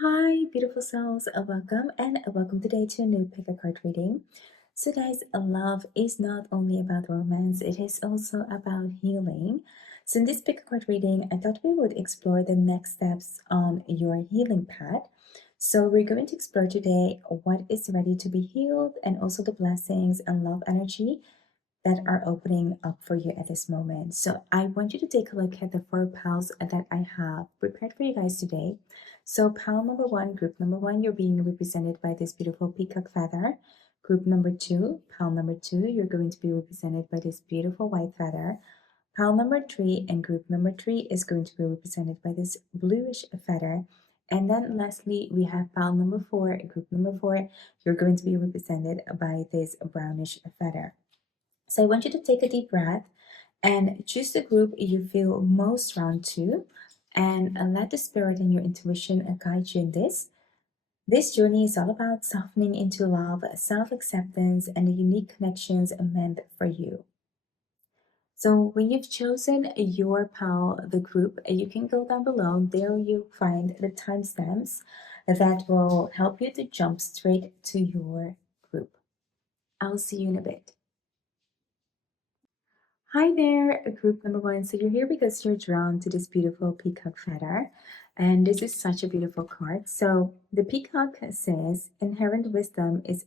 Hi, beautiful souls. Welcome today to a new pick a card reading. So, guys, love is not only about romance, it is also about healing. So, in this pick a card reading, I thought we would explore the next steps on your healing path. So, we're going to explore today what is ready to be healed and also the blessings and love energy that are opening up for you at this moment. So I want you to take a look at the four piles that I have prepared for you guys today. So pile number one, group number one, you're being represented by this beautiful peacock feather. Group number two, pile number two, you're going to be represented by this beautiful white feather. Pile number three and group number three is going to be represented by this bluish feather. And then lastly, we have pile number four, group number four, you're going to be represented by this brownish feather. So I want you to take a deep breath and choose the group you feel most drawn to and let the spirit and your intuition guide you in this. This journey is all about softening into love, self acceptance, and the unique connections meant for you. So, when you've chosen your pal, the group, you can go down below. There you'll find the timestamps that will help you to jump straight to your group. I'll see you in a bit. Hi there, group number one. So you're here because you're drawn to this beautiful peacock feather. And this is such a beautiful card. So the peacock says inherent wisdom is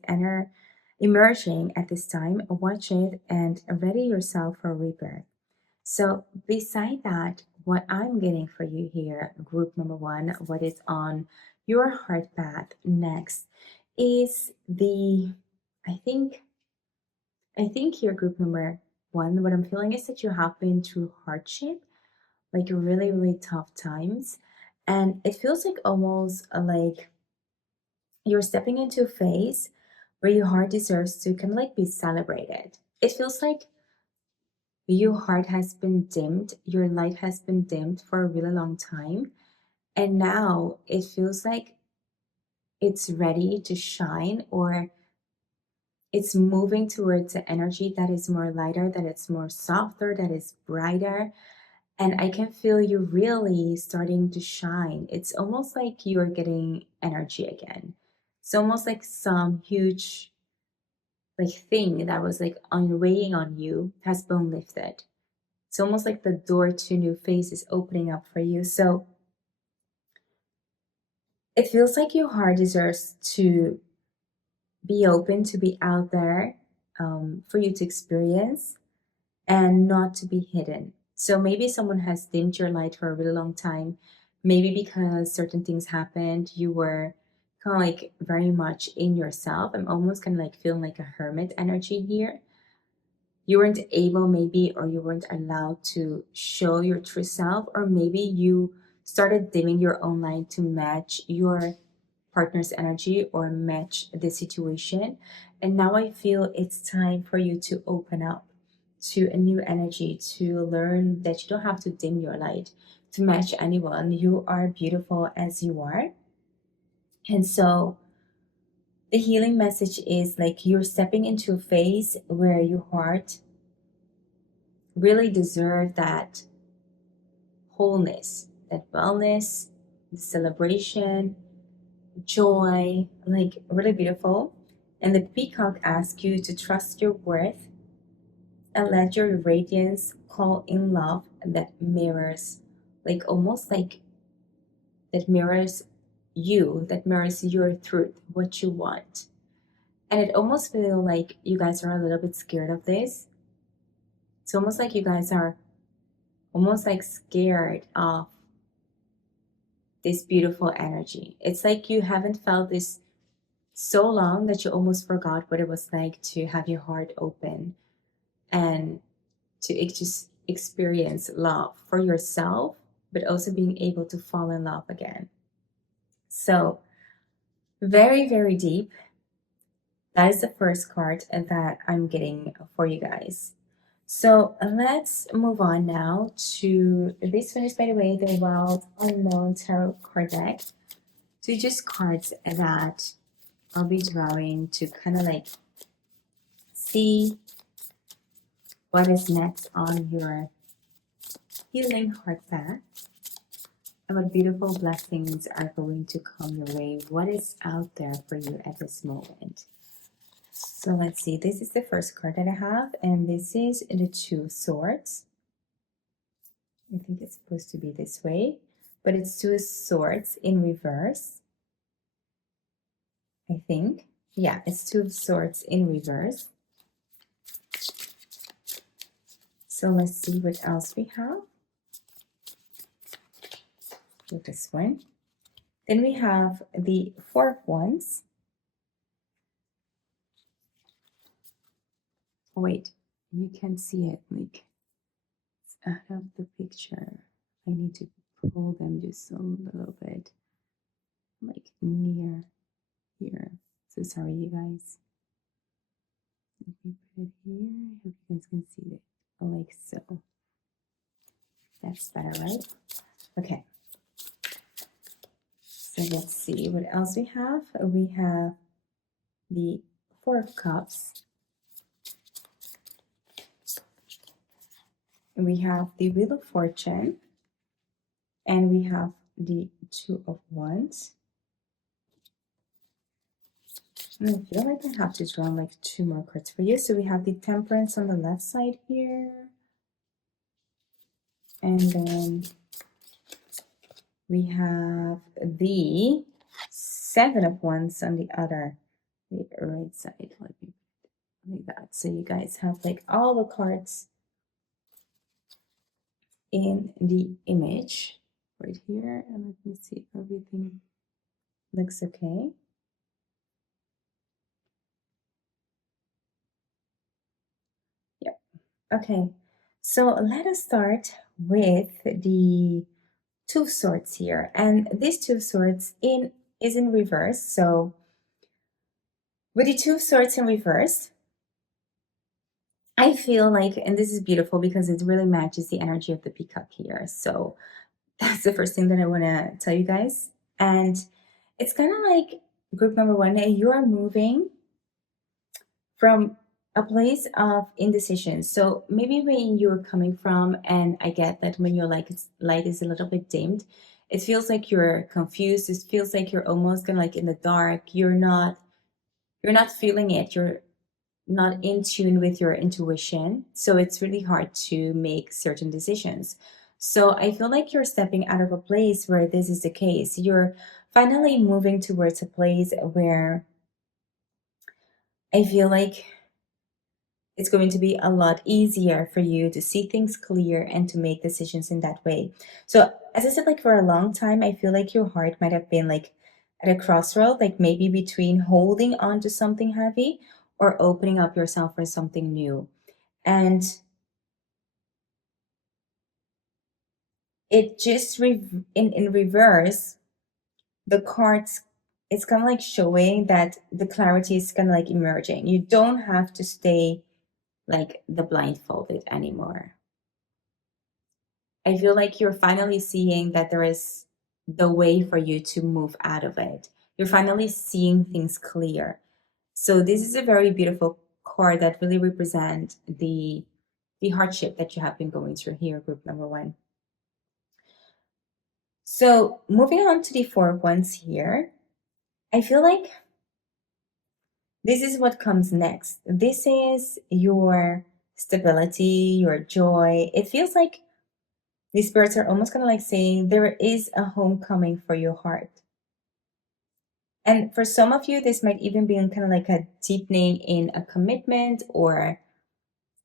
emerging at this time. Watch it and ready yourself for rebirth. So beside that, what I'm getting for you here, group number one, what is on your heart path next is I think your group number one, what I'm feeling is that you have been through hardship, like really, really tough times. And it feels like almost like you're stepping into a phase where your heart deserves to kind of like be celebrated. It feels like your heart has been dimmed, your light has been dimmed for a really long time. And now it feels like it's ready to shine, or it's moving towards an energy that is more lighter, that it's more softer, that is brighter. And I can feel you really starting to shine. It's almost like you're getting energy again. It's almost like some huge like thing that was like weighing on you has been lifted. It's almost like the door to new phase is opening up for you. So it feels like your heart deserves to be open, to be out there, for you to experience and not to be hidden. So maybe someone has dimmed your light for a really long time. Maybe because certain things happened, you were kind of like very much in yourself. I'm almost kind of like feeling like a hermit energy here. You weren't able, maybe, or you weren't allowed to show your true self, or maybe you started dimming your own light to match your partner's energy or match the situation. And now I feel it's time for you to open up to a new energy, to learn that you don't have to dim your light to match anyone. You are beautiful as you are. And so the healing message is like you're stepping into a phase where your heart really deserves that wholeness, that wellness, the celebration, joy, like really beautiful. And the peacock asks you to trust your worth and let your radiance call in love that mirrors, like almost like that mirrors you, that mirrors your truth, what you want. And it almost feels like you guys are a little bit scared of this. It's almost like you guys are almost like scared of this beautiful energy. It's like you haven't felt this so long that you almost forgot what it was like to have your heart open and to just experience love for yourself, but also being able to fall in love again. So, very, very deep. That is the first card that I'm getting for you guys. So, let's move on now to this one is, by the way, the Wild Unknown Tarot card deck. So, just cards that I'll be drawing to kind of like see what is next on your healing heart path. and what beautiful blessings are going to come your way. What is out there for you at this moment? So let's see. This is the first card that I have, and this is the Two of Swords. I think it's supposed to be this way, but it's Two of Swords in reverse. I think. Yeah, it's Two of Swords in reverse. So let's see what else we have with this one. Then we have the Four of Wands. Oh, wait, you can see it like out of the picture. I need to pull them just a little bit, like near here. So sorry, you guys. Let me put it here. I hope you guys can see it like so. That's better, right? Okay. So let's see what else we have. We have the Four of Cups. We have the Wheel of Fortune. And we have the Two of Wands. And I feel like I have to draw like two more cards for you. So we have the Temperance on the left side here. And then we have the Seven of Wands on the right side. Let me like that. So you guys have like all the cards in the image right here. And let me see if everything looks okay. Yep. Okay. So let us start with the Two of Swords here. And this Two of Swords is in reverse. So with the Two of Swords in reverse, I feel like, and this is beautiful because it really matches the energy of the peacock here. So that's the first thing that I want to tell you guys. And it's kind of like group number one, you are moving from a place of indecision. So maybe when you're coming from, and I get that when your light is a little bit dimmed, it feels like you're confused. It feels like you're almost kind of like in the dark. You're not feeling it. You're not in tune with your intuition. So it's really hard to make certain decisions. So I feel like you're stepping out of a place where this is the case. You're finally moving towards a place where I feel like it's going to be a lot easier for you to see things clear and to make decisions in that way. So as I said, like for a long time, I feel like your heart might have been like at a crossroad, like maybe between holding on to something heavy or opening up yourself for something new. And it just in reverse, the cards, it's kind of like showing that the clarity is kind of like emerging. You don't have to stay like the blindfolded anymore. I feel like you're finally seeing that there is the way for you to move out of it. You're finally seeing things clear. So this is a very beautiful card that really represents the hardship that you have been going through here, group number one. So moving on to the Four of Wands here, I feel like this is what comes next. This is your stability, your joy. It feels like these spirits are almost kind of like saying there is a homecoming for your heart. And for some of you, this might even be kind of like a deepening in a commitment or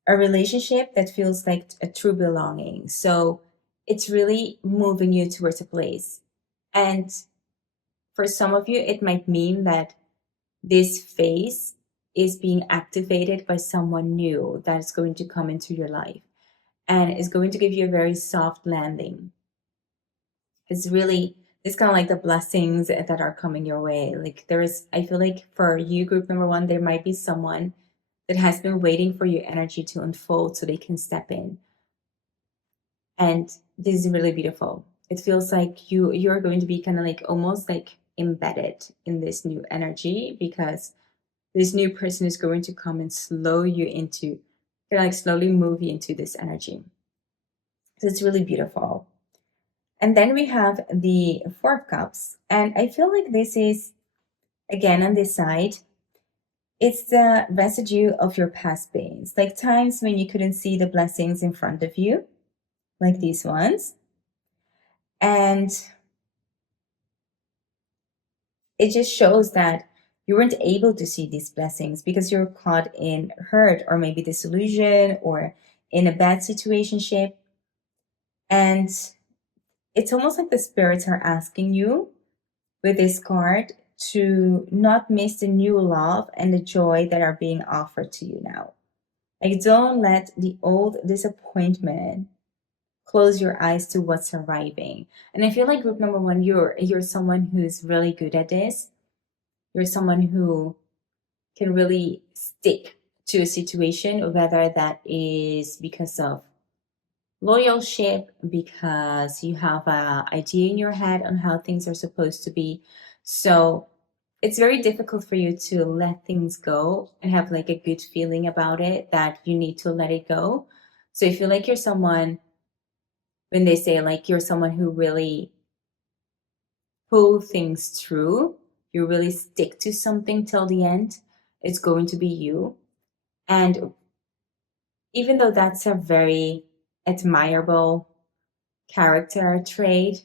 a relationship that feels like a true belonging. So it's really moving you towards a place. And for some of you, it might mean that this phase is being activated by someone new that's going to come into your life and is going to give you a very soft landing. It's really, it's kind of like the blessings that are coming your way. Like there is, I feel like for you, group number one, there might be someone that has been waiting for your energy to unfold so they can step in. And this is really beautiful. It feels like you're going to be kind of like almost like embedded in this new energy because this new person is going to come and slow you into, kind of like slowly move you into this energy. So it's really beautiful. And then we have the Four of Cups. And I feel like this is, again, on this side, it's the residue of your past pains, like times when you couldn't see the blessings in front of you, like these ones. And it just shows that you weren't able to see these blessings because you're caught in hurt or maybe disillusion or in a bad situationship. And it's almost like the spirits are asking you with this card to not miss the new love and the joy that are being offered to you now. Like, don't let the old disappointment close your eyes to what's arriving. And I feel like group number one, you're someone who's really good at this. You're someone who can really stick to a situation, whether that is because of loyalship, because you have an idea in your head on how things are supposed to be. So it's very difficult for you to let things go and have like a good feeling about it, that you need to let it go. So I feel like you're someone, when they say like you're someone who really pull things through, you really stick to something till the end, it's going to be you. And even though that's a very admirable character trait,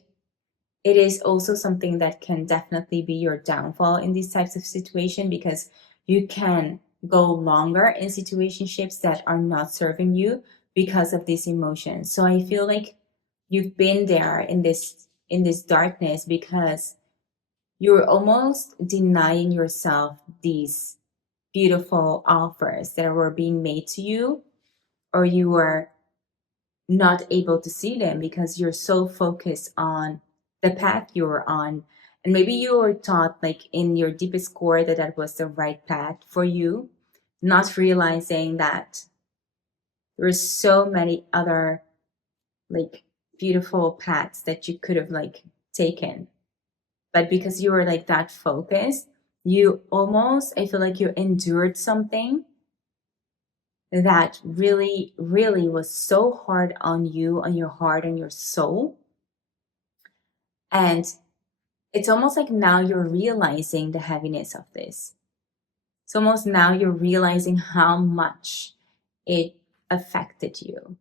it is also something that can definitely be your downfall in these types of situations, because you can go longer in situationships that are not serving you because of these emotions. So I feel like you've been there in this darkness because you're almost denying yourself these beautiful offers that were being made to you, or you were not able to see them because you're so focused on the path you're on. And maybe you were taught, like in your deepest core, that that was the right path for you, not realizing that there's so many other like beautiful paths that you could have like taken. But because you were like that focused, you almost, I feel like you endured something that really, really was so hard on you, on your heart and your soul. And it's almost like now you're realizing the heaviness of this. It's almost now you're realizing how much it affected you.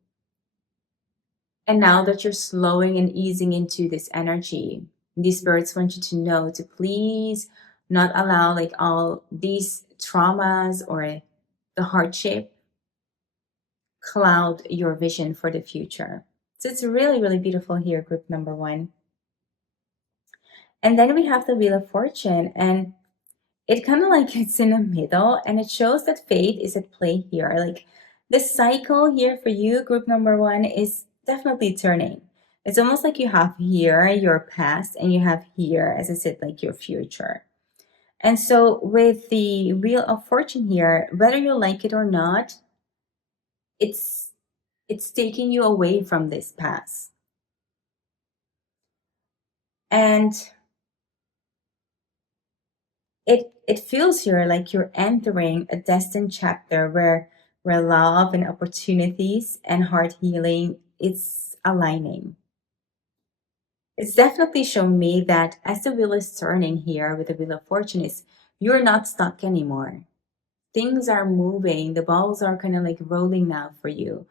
And now that you're slowing and easing into this energy, these spirits want you to know to please not allow like all these traumas or the hardship cloud your vision for the future. So it's really, really beautiful here, group number one. And then we have the Wheel of Fortune, and it kind of like it's in the middle, and it shows that fate is at play here. Like the cycle here for you, group number one, is definitely turning. It's almost like you have here your past, and you have here, as I said, like your future. And so with the Wheel of Fortune here, whether you like it or not, it's it's taking you away from this past. And it feels here like you're entering a destined chapter where love and opportunities and heart healing is aligning. It's definitely shown me that as the wheel is turning here with the Wheel of Fortune, is you're not stuck anymore. Things are moving, the balls are kind of like rolling now for you.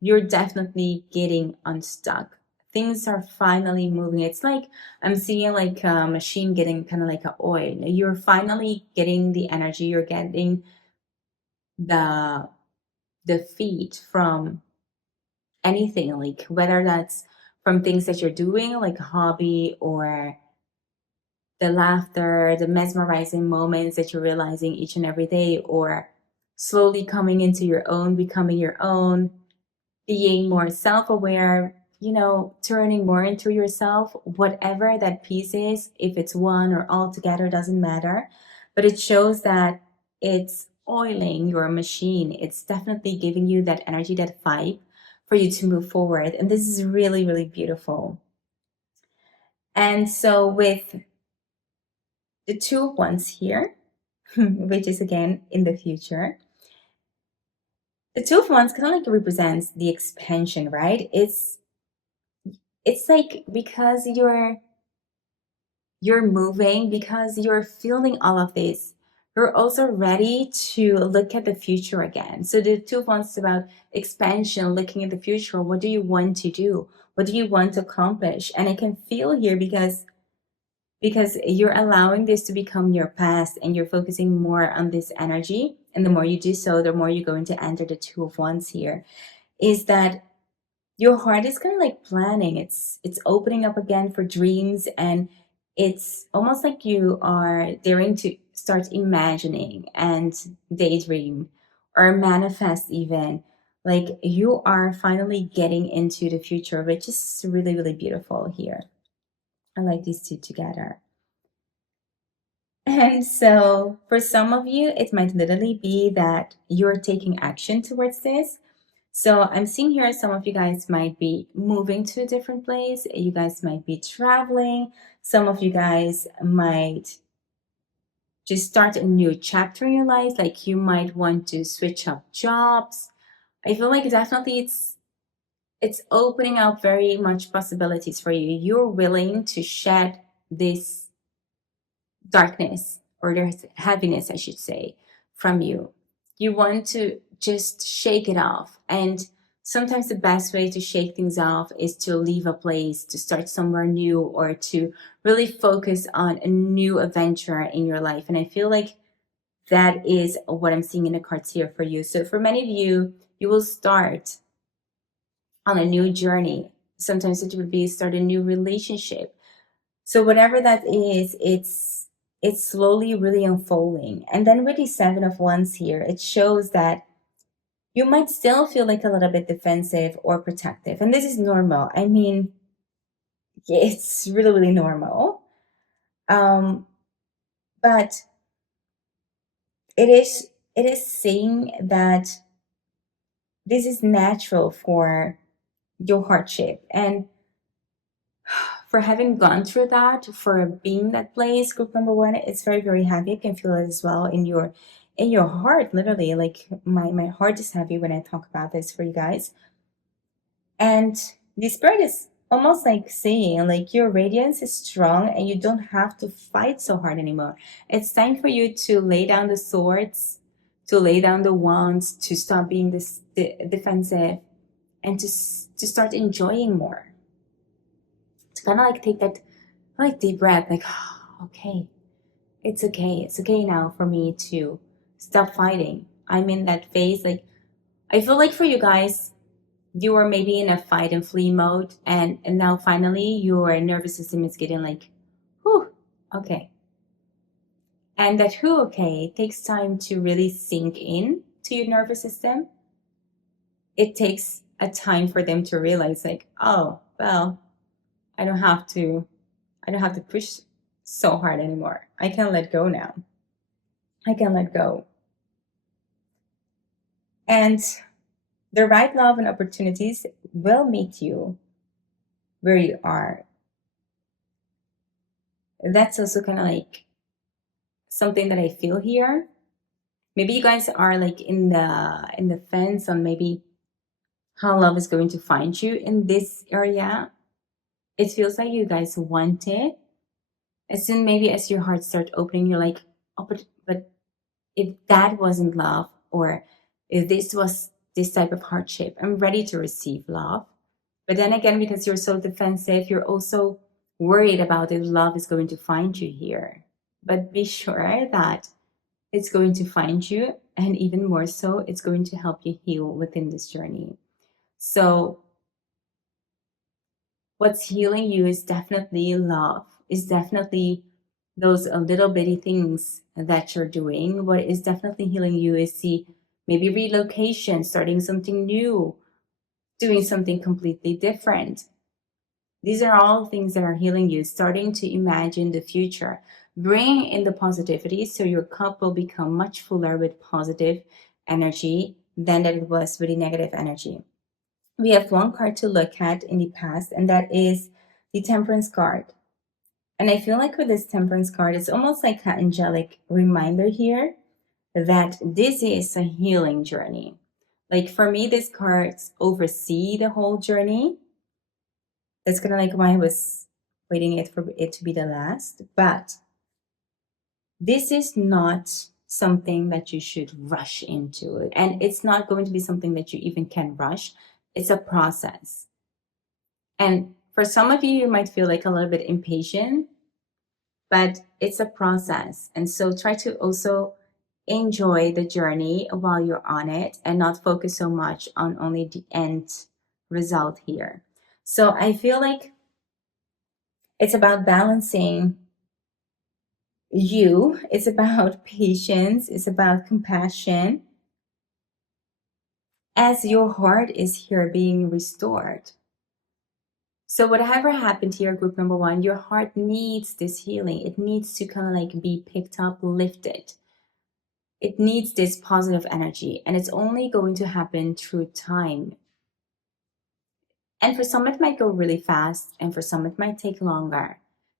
You're definitely getting unstuck. Things are finally moving. It's like I'm seeing like a machine getting kind of like a oil. You're finally getting the energy, you're getting the feed from anything, like whether that's from things that you're doing, like a hobby, or the laughter, the mesmerizing moments that you're realizing each and every day, or slowly coming into your own, becoming your own, being more self aware, turning more into yourself, whatever that piece is, if it's one or all together, doesn't matter. But it shows that it's oiling your machine. It's definitely giving you that energy, that vibe for you to move forward. And this is really, really beautiful. And so with the two ones here, which is again in the future, the two of wands kind of like represents the expansion, right? it's like because you're moving, because you're feeling all of this, you're also ready to look at the future again. So the two points about expansion, looking at the future. What do you want to do? What do you want to accomplish? And I can feel here because you're allowing this to become your past and you're focusing more on this energy. And the more you do so, the more you're going to enter the Two of Wands here. Is that your heart is kind of like planning. It's opening up again for dreams, and it's almost like you are daring to start imagining and daydream or manifest even. Like you are finally getting into the future, which is really, really beautiful here. I like these two together. And so for some of you, it might literally be that you're taking action towards this. So I'm seeing here some of you guys might be moving to a different place. You guys might be traveling. Some of you guys might just start a new chapter in your life. Like you might want to switch up jobs. I feel like definitely it's opening up very much possibilities for you. You're willing to shed this darkness, or there's heaviness, I should say, from you. You want to just shake it off. And sometimes the best way to shake things off is to leave a place, to start somewhere new, or to really focus on a new adventure in your life. And I feel like that is what I'm seeing in the cards here for you. So for many of you, you will start on a new journey. Sometimes it would be start a new relationship. So whatever that is, it's slowly really unfolding. And then with the Seven of Wands here, it shows that you might still feel like a little bit defensive or protective. And this is normal. I mean, it's really, really normal. Um, but it is saying that this is natural for your hardship. And for having gone through that, for being that place, group number one, it's very, very heavy. You can feel it as well in your heart, literally. Like my heart is heavy when I talk about this for you guys. And the spirit is almost like saying, like, your radiance is strong and you don't have to fight so hard anymore. It's time for you to lay down the swords, to lay down the wands, to stop being this defensive, and to start enjoying more. To kind of like take that like deep breath, like, okay, it's okay. It's okay now for me to stop fighting. I'm in that phase. Like, I feel like for you guys, you were maybe in a fight and flee mode, and now finally your nervous system is getting like, whew, okay. And that whew, okay, takes time to really sink in to your nervous system. It takes a time for them to realize, like, oh, well, I don't have to I don't have to push so hard anymore. I can let go now. I can let go. And the right love and opportunities will meet you where you are. That's also kind of like something that I feel here. Maybe you guys are like in the fence on maybe how love is going to find you in this area. It feels like you guys want it. As soon maybe as your heart starts opening, you're like, oh, but if that wasn't love, or if this was this type of hardship, I'm ready to receive love. But then again, because you're so defensive, you're also worried about if love is going to find you here. But be sure that it's going to find you, and even more so, it's going to help you heal within this journey. So what's healing you is definitely love, is definitely those little bitty things that you're doing. What is definitely healing you is the maybe relocation, starting something new, doing something completely different. These are all things that are healing you, starting to imagine the future, bringing in the positivity so your cup will become much fuller with positive energy than that it was with the negative energy. We have one card to look at in the past, and that is the Temperance card. And I feel like with this Temperance card, it's almost like an angelic reminder here that this is a healing journey. Like for me, these cards oversee the whole journey. That's kind of like why I was waiting it for it to be the last. But this is not something that you should rush into. And it's not going to be something that you even can rush. It's a process. And for some of you, you might feel like a little bit impatient, but it's a process. And so try to also enjoy the journey while you're on it and not focus so much on only the end result here. So I feel like it's about balancing you, it's about patience, it's about compassion as your heart is here being restored. So whatever happened here, group number one, your heart needs this healing. It needs to kind of like be picked up, lifted. It needs this positive energy, and it's only going to happen through time. And for some, it might go really fast, and for some, it might take longer.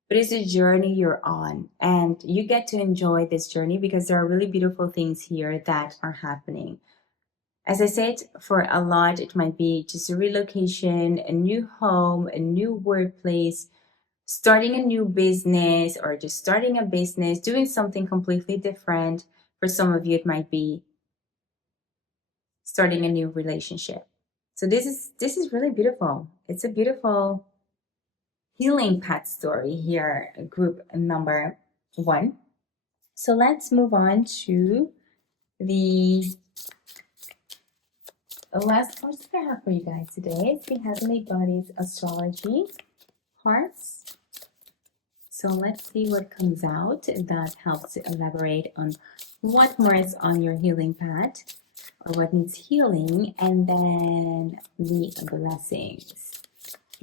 But it's a journey you're on, and you get to enjoy this journey because there are really beautiful things here that are happening. As I said, for a lot, it might be just a relocation, a new home, a new workplace, starting a new business, or just starting a business, doing something completely different. For some of you, it might be starting a new relationship. So this is really beautiful. It's a beautiful healing path story here, group number one. So let's move on to the last course that I have for you guys today. It's the Heavenly Bodies Astrology Hearts. So let's see what comes out that helps to elaborate on what more is on your healing path or what needs healing, and then the blessings.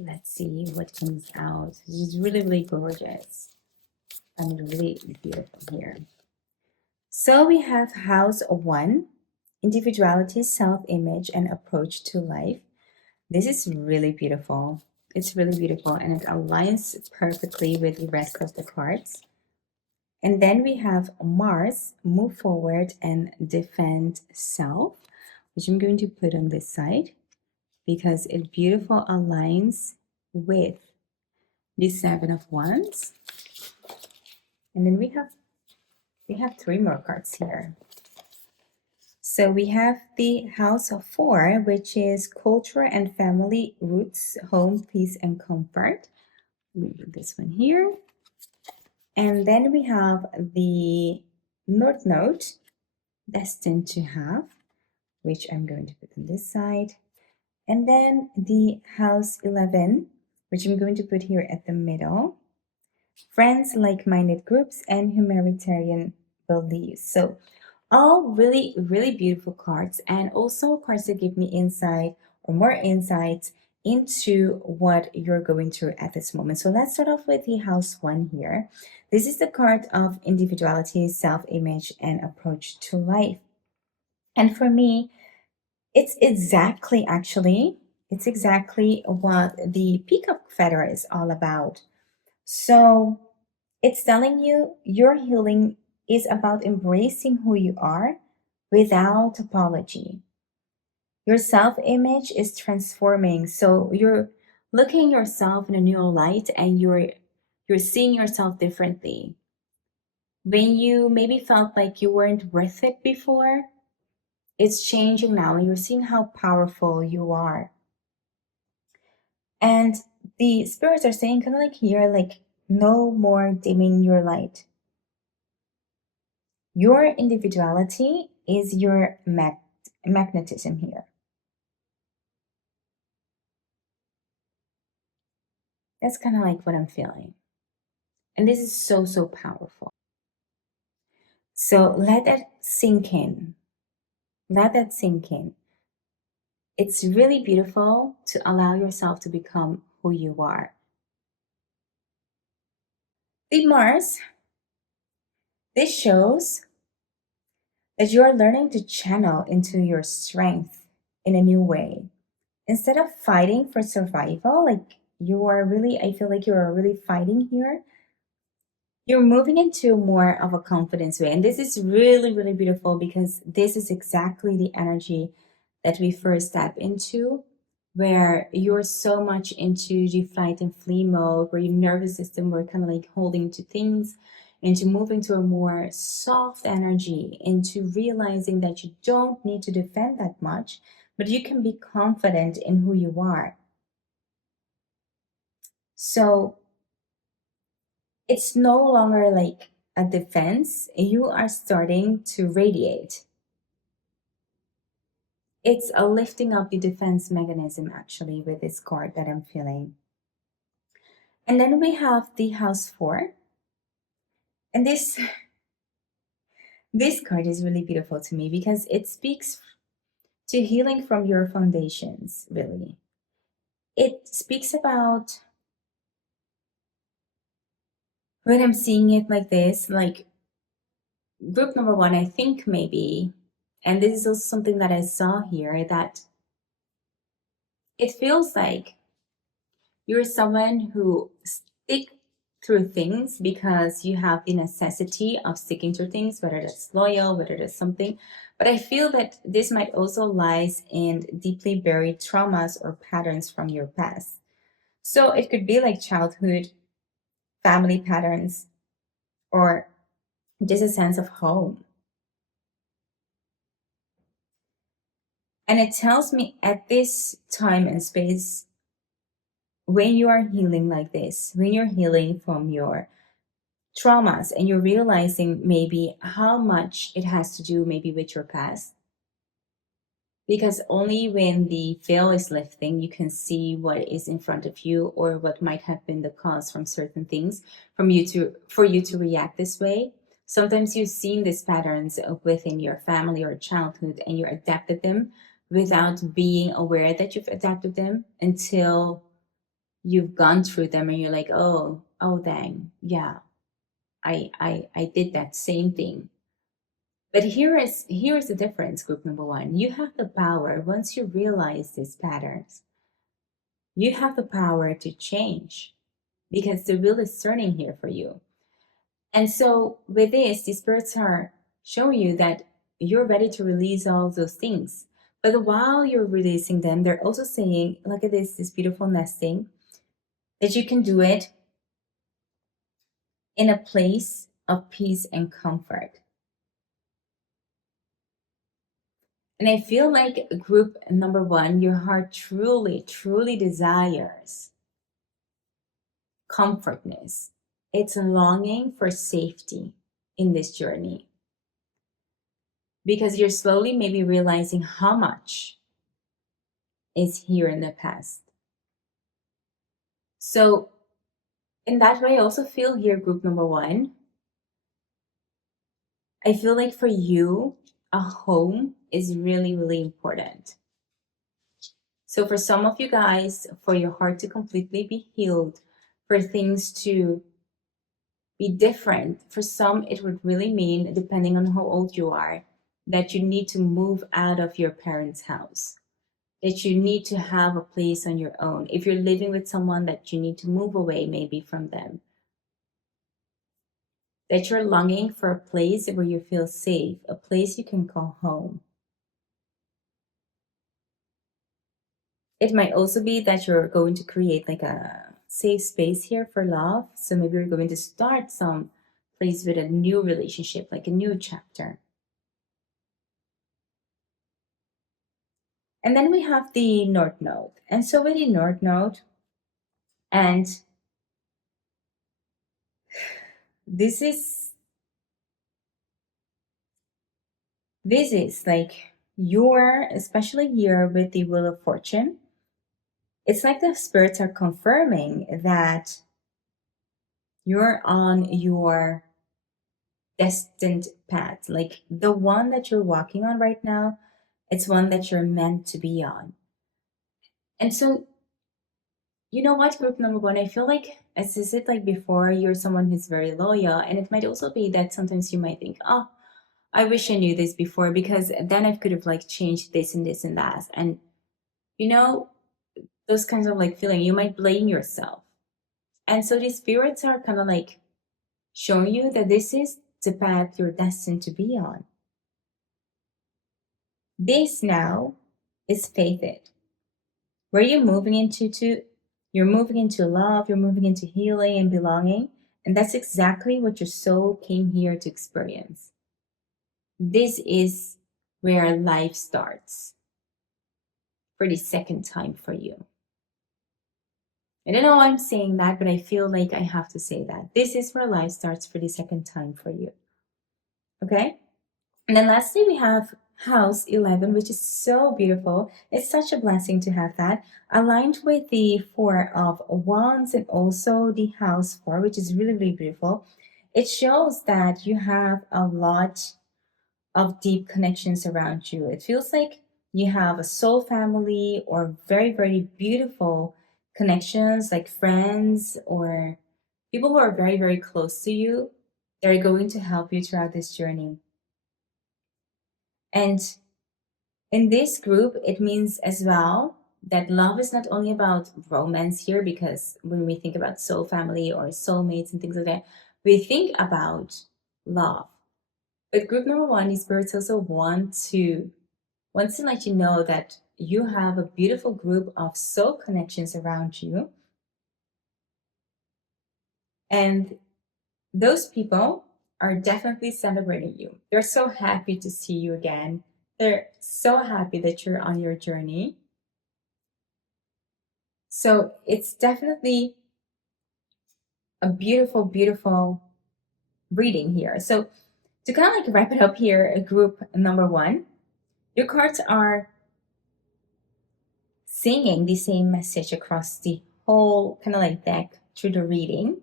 Let's see what comes out. This is really, really gorgeous and really beautiful here. So we have house 1, individuality, self-image, and approach to life. This is really beautiful. It's really beautiful, and it aligns perfectly with the rest of the cards. And then we have Mars, move forward and defend self, which I'm going to put on this side because it beautiful aligns with the 7 of Wands. And then we have 3 more cards here. So we have the house of 4, which is culture and family roots, home, peace, and comfort. Let me put this one here. And then we have the North Node, destined to have, which I'm going to put on this side. And then the house 11, which I'm going to put here at the middle. Friends, like-minded groups, and humanitarian beliefs. So all really, really beautiful cards, and also cards that give me insight or more insights into what you're going through at this moment. So let's start off with the house 1 here. This is the card of individuality, self-image, and approach to life. And for me, it's exactly what the peacock feather is all about. So it's telling you your healing is about embracing who you are without apology. Your self-image is transforming. So you're looking yourself in a new light, and you're seeing yourself differently. When you maybe felt like you weren't worth it before, it's changing now, and you're seeing how powerful you are. And the spirits are saying kind of like here, like no more dimming your light. Your individuality is your magnetism here. That's kind of like what I'm feeling. And this is so, so powerful. So let that sink in. Let that sink in. It's really beautiful to allow yourself to become who you are. The Mars, this shows that you are learning to channel into your strength in a new way. Instead of fighting for survival, like you are really, I feel like you are really fighting here. You're moving into more of a confidence way. And this is really, really beautiful because this is exactly the energy that we first step into where you're so much into the fight and flee mode, where your nervous system were kind of like holding to things, into moving to a more soft energy, into realizing that you don't need to defend that much, but you can be confident in who you are. So it's no longer like a defense, you are starting to radiate. It's a lifting up the defense mechanism actually with this card that I'm feeling. And then we have the house 4. And this card is really beautiful to me because it speaks to healing from your foundations, really. It speaks about, when I'm seeing it like this, like group number 1, I think maybe, and this is also something that I saw here, that it feels like you're someone who stick through things because you have the necessity of sticking to things, whether that's loyal, whether that's something. But I feel that this might also lies in deeply buried traumas or patterns from your past. So it could be like childhood, family patterns, or just a sense of home. And it tells me at this time and space, when you are healing like this, when you're healing from your traumas and you're realizing maybe how much it has to do maybe with your past, because only when the veil is lifting you can see what is in front of you or what might have been the cause from certain things for you to react this way. Sometimes you've seen these patterns within your family or childhood and you adapted them without being aware that you've adapted them until you've gone through them and you're like, oh dang, yeah, I did that same thing. But here is the difference, group number 1. You have the power, once you realize these patterns, you have the power to change because the wheel is turning here for you. And so with this, the spirits are showing you that you're ready to release all those things. But while you're releasing them, they're also saying, look at this beautiful nesting, that you can do it in a place of peace and comfort. And I feel like group number 1, your heart truly, truly desires comfortness. It's a longing for safety in this journey because you're slowly maybe realizing how much is here in the past. So, in that way, I also feel here, group number 1, I feel like for you, a home is really, really important. So for some of you guys, for your heart to completely be healed, for things to be different, for some it would really mean, depending on how old you are, that you need to move out of your parents' house, that you need to have a place on your own. If you're living with someone, that you need to move away maybe from them, that you're longing for a place where you feel safe, a place you can call home. It might also be that you're going to create like a safe space here for love. So maybe you're going to start some place with a new relationship, like a new chapter. And then we have the North Node. And so with the North Node, and this is like your, especially here with the Wheel of Fortune, it's like the spirits are confirming that you're on your destined path, like the one that you're walking on right now, it's one that you're meant to be on. And so, you know what, group number 1, I feel like, as I said like before, you're someone who's very loyal, and it might also be that sometimes you might think, oh, I wish I knew this before because then I could have like changed this and this and that. And you know, those kinds of like feeling, you might blame yourself. And so these spirits are kind of like showing you that this is the path you're destined to be on. This now is fated. Where you're moving you're moving into love, you're moving into healing and belonging. And that's exactly what your soul came here to experience. This is where life starts for the second time for you. I don't know why I'm saying that, but I feel like I have to say that. This is where life starts for the second time for you. Okay? And then lastly, we have house 11, which is so beautiful. It's such a blessing to have that. Aligned with the Four of Wands and also the house 4, which is really, really beautiful. It shows that you have a lot of deep connections around you. It feels like you have a soul family or very, very beautiful connections like friends or people who are very, very close to you. They're going to help you throughout this journey. And in this group, it means as well that love is not only about romance here, because when we think about soul family or soulmates and things like that, we think about love. But group number 1, these spirits also wants to let you know that you have a beautiful group of soul connections around you. And those people are definitely celebrating you. They're so happy to see you again. They're so happy that you're on your journey. So it's definitely a beautiful, beautiful reading here. So to kind of like wrap it up here, group number 1, your cards are singing the same message across the whole kind of like deck through the reading.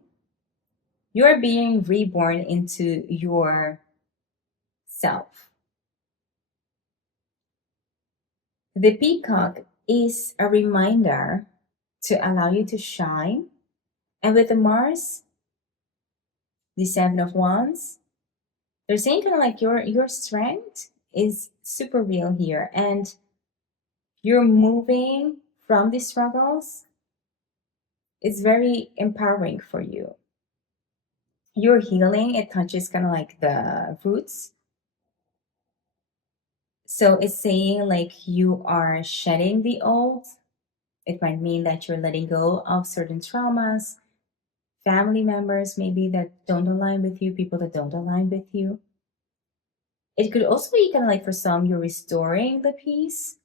You are being reborn into your self. The peacock is a reminder to allow you to shine. And with the Mars, the 7 of Wands, they're saying kind of like your strength is super real here. And you're moving from these struggles. It's very empowering for you. Your healing, it touches kind of like the roots. So it's saying like you are shedding the old. It might mean that you're letting go of certain traumas, family members maybe that don't align with you, people that don't align with you. It could also be kind of like for some, you're restoring the peace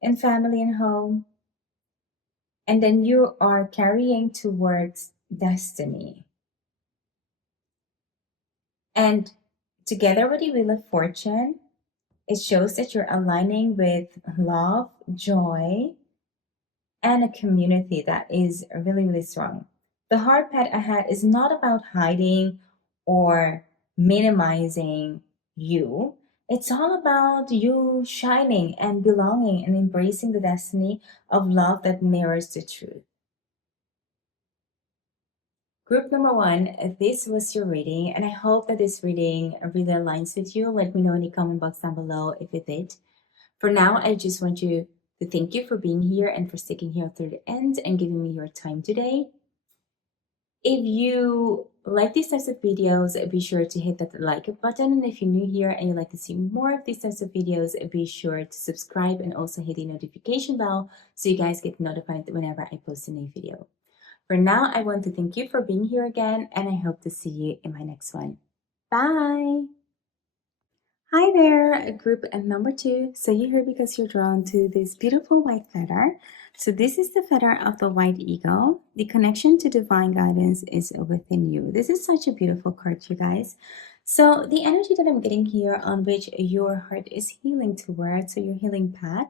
in family and home. And then you are carrying towards destiny. And together with the Wheel of Fortune, it shows that you're aligning with love, joy, and a community that is really, really strong. The hard path ahead is not about hiding or minimizing you. It's all about you shining and belonging and embracing the destiny of love that mirrors the truth. Group number 1, this was your reading, and I hope that this reading really aligns with you. Let me know in the comment box down below if it did. For now, I just want you to thank you for being here and for sticking here through the end and giving me your time today. If you like these types of videos, be sure to hit that like button. And if you're new here and you'd like to see more of these types of videos, be sure to subscribe and also hit the notification bell so you guys get notified whenever I post a new video. For now, I want to thank you for being here again, and I hope to see you in my next one. Bye! Hi there, group number 2. So you're here because you're drawn to this beautiful white feather. So this is the feather of the white eagle. The connection to divine guidance is within you. This is such a beautiful card, you guys. So the energy that I'm getting here on which your heart is healing towards, so your healing path,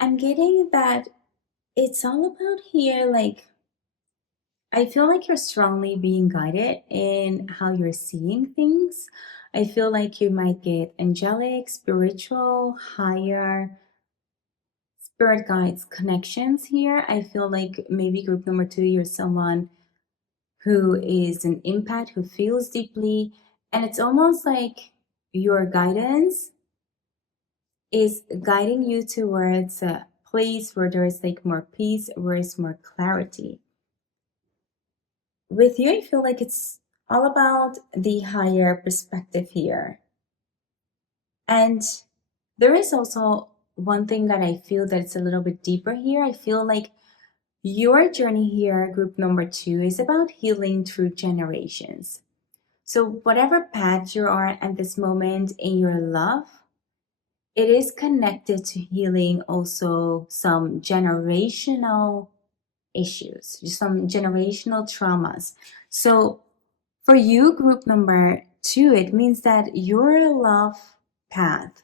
I'm getting that it's all about here, like, I feel like you're strongly being guided in how you're seeing things. I feel like you might get angelic, spiritual, higher spirit guides connections here. I feel like maybe group number 2, you're someone who is an empath, who feels deeply. And it's almost like your guidance is guiding you towards a place where there is like more peace, where is more clarity. With you, I feel like it's all about the higher perspective here. And there is also one thing that I feel that it's a little bit deeper here. I feel like your journey here, group number 2, is about healing through generations. So, whatever path you are at this moment in your love, it is connected to healing also some generational issues, some generational traumas. So, for you, group number 2, it means that your love path,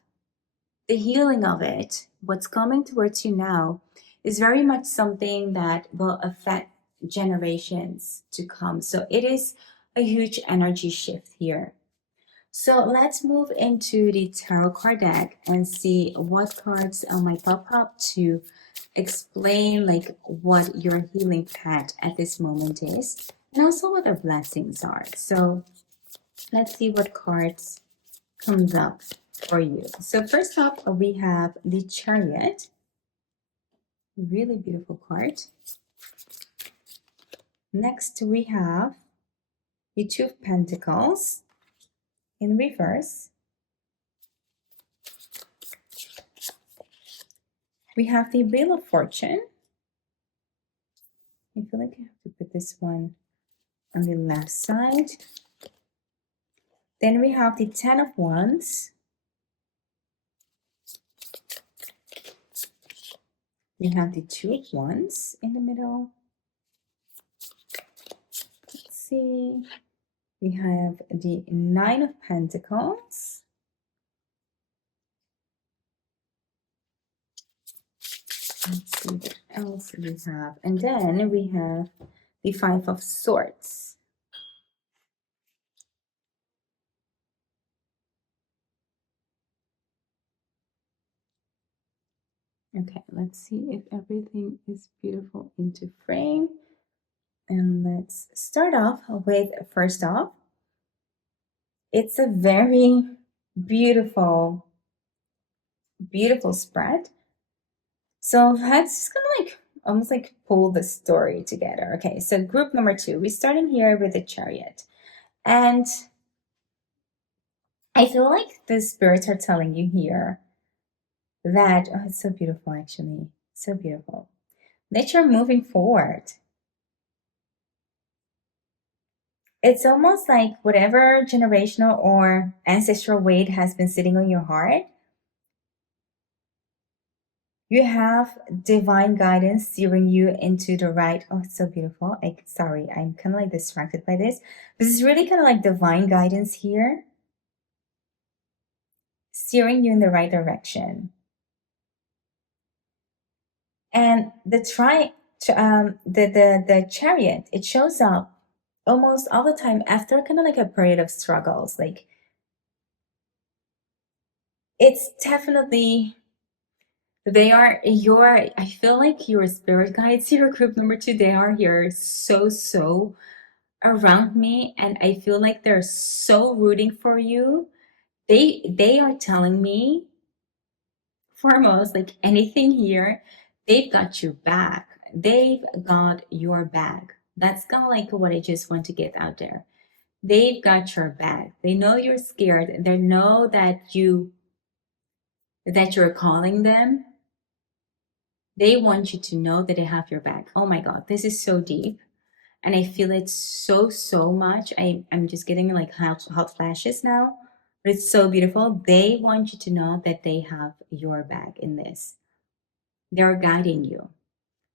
the healing of it, what's coming towards you now, is very much something that will affect generations to come. So it is a huge energy shift here. So let's move into the tarot card deck and see what cards might pop up to explain like what your healing path at this moment is, and also what the blessings are. So let's see what cards comes up for you. So first up, we have the Chariot. Really beautiful card. Next, we have the Two of Pentacles in reverse. We have the Wheel of Fortune. I feel like I have to put this one on the left side. Then we have the Ten of Wands. We have the Two of Wands in the middle. Let's see. We have the Nine of Pentacles. Let's see what else we have. And then we have the Five of Swords. Okay, let's see if everything is beautiful into frame. And let's start off with, first off, it's a very beautiful, beautiful spread. So let's just kind of like almost like pull the story together. Okay, so group number 2, we're starting here with the Chariot. And I feel like the spirits are telling you here that, oh, it's so beautiful actually, so beautiful, that you're moving forward. It's almost like whatever generational or ancestral weight has been sitting on your heart, you have divine guidance steering you into the right. Oh, it's so beautiful. Sorry, I'm kind of like distracted by this. This is really kind of like divine guidance here, steering you in the right direction. And the Chariot, it shows up almost all the time after kind of like a period of struggles. Like, it's definitely, they are your, I feel like your spirit guides here, group number 2, they are here so around me, and I feel like they're so rooting for you. They are telling me, foremost, like anything here, they've got your back. They've got your back. That's kind of like what I just want to get out there. They've got your back. They know you're scared. They know that you're calling them. They want you to know that they have your back. Oh my God, this is so deep. And I feel it so much. I'm just getting like hot flashes now. But it's so beautiful. They want you to know that they have your back in this. They're guiding you.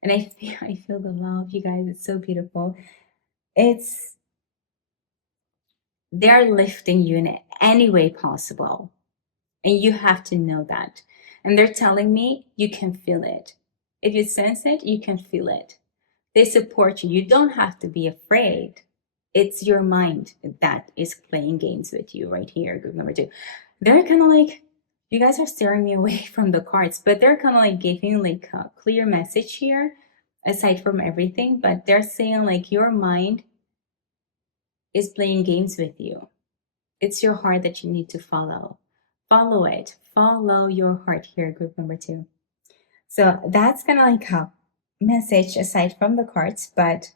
And I feel the love, you guys. It's so beautiful. They're lifting you in any way possible. And you have to know that. And they're telling me you can feel it. If you sense it, you can feel it. They support you. You don't have to be afraid. It's your mind that is playing games with you right here, group number 2. They're kind of like, you guys are steering me away from the cards, but they're kind of like giving like a clear message here, aside from everything. But they're saying like your mind is playing games with you. It's your heart that you need to follow. Follow it. Follow your heart here, group number 2. So that's kind of like a message aside from the cards, but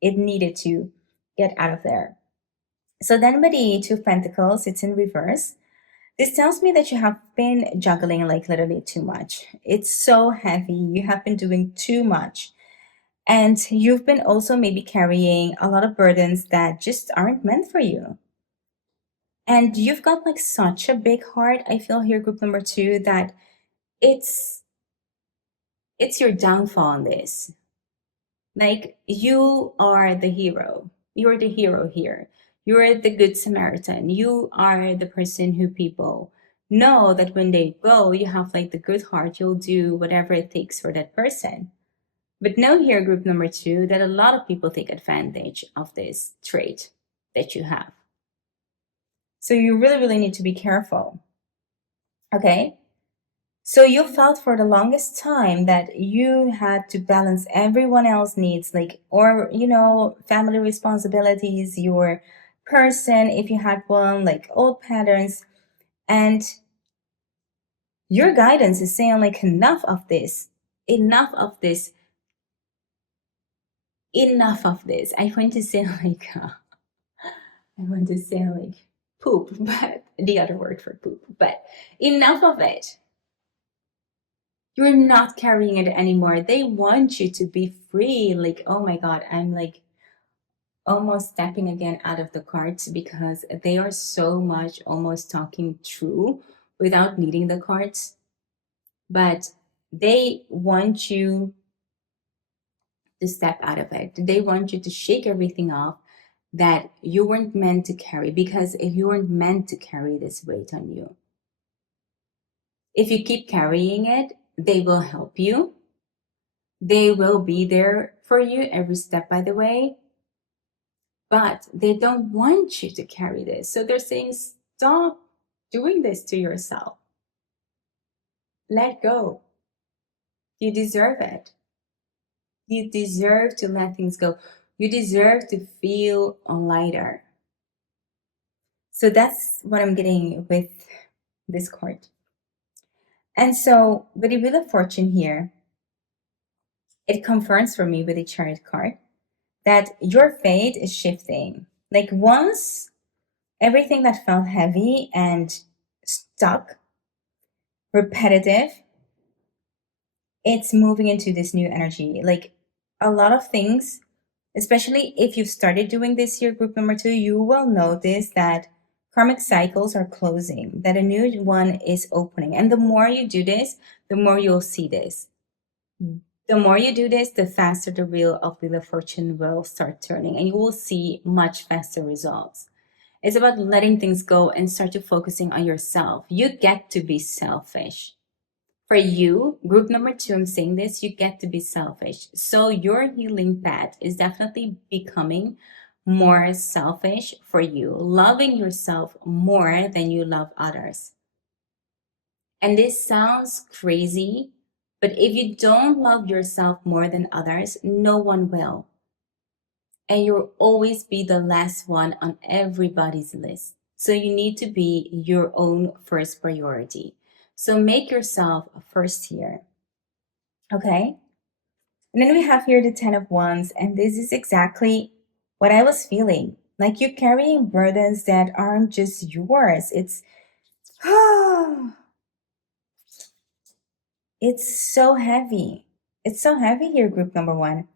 it needed to get out of there. So then with the Two of Pentacles, it's in reverse. This tells me that you have been juggling like literally too much. It's so heavy. You have been doing too much. And you've been also maybe carrying a lot of burdens that just aren't meant for you. And you've got like such a big heart, I feel here, group number two, that it's it's your downfall in this. Like you are the hero. You're the hero here. You're the good Samaritan. You are the person who people know that when they go, you have like the good heart. You'll do whatever it takes for that person. But know here, group number two, that a lot of people take advantage of this trait that you have. So you really, really need to be careful. Okay? So you felt for the longest time that you had to balance everyone else's needs, like, or, family responsibilities, your person, if you had one, like old patterns. And your guidance is saying, like, enough of this, enough of this, enough of this. I want to say, like poop, but the other word for poop, but enough of it. You're not carrying it anymore. They want you to be free. Like, oh my God, I'm like almost stepping again out of the cards because they are so much almost talking true without needing the cards. But they want you to step out of it. They want you to shake everything off that you weren't meant to carry, because if you weren't meant to carry this weight on you, if you keep carrying it, they will help you. They will be there for you every step by the way, but they don't want you to carry this. So they're saying, stop doing this to yourself. Let go. You deserve it. You deserve to let things go. You deserve to feel lighter. So that's what I'm getting with this card. And so with the Wheel of Fortune here, it confirms for me with the Chariot card that your fate is shifting. Like once everything that felt heavy and stuck, repetitive, it's moving into this new energy. Like a lot of things, especially if you've started doing this year, group number two, you will notice that karmic cycles are closing, that a new one is opening. And the more you do this, the more you'll see this. The more you do this, the faster the Wheel of Fortune will start turning, and you will see much faster results. It's about letting things go and start to focusing on yourself. You get to be selfish. For you, group number two, I'm saying this, you get to be selfish. So your healing path is definitely becoming more selfish for you, loving yourself more than you love others. And this sounds crazy, but if you don't love yourself more than others, no one will. And you'll always be the last one on everybody's list. So you need to be your own first priority. So make yourself first here. Okay? And then we have here the 10 of Wands, and this is exactly what I was feeling. Like you're carrying burdens that aren't just yours. It's it's so heavy. It's so heavy here, group number one.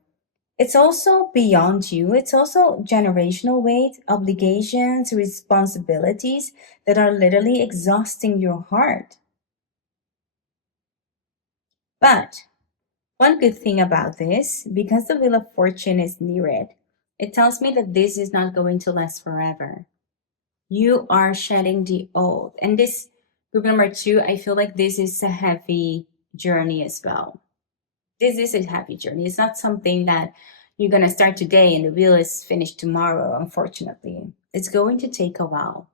It's also beyond you. It's also generational weight, obligations, responsibilities that are literally exhausting your heart. But one good thing about this, because the Wheel of Fortune is near it, it tells me that this is not going to last forever. You are shedding the old. And this group number two, I feel like this is a heavy journey as well. This is a heavy journey. It's not something that you're going to start today and the wheel is finished tomorrow, unfortunately. It's going to take a while,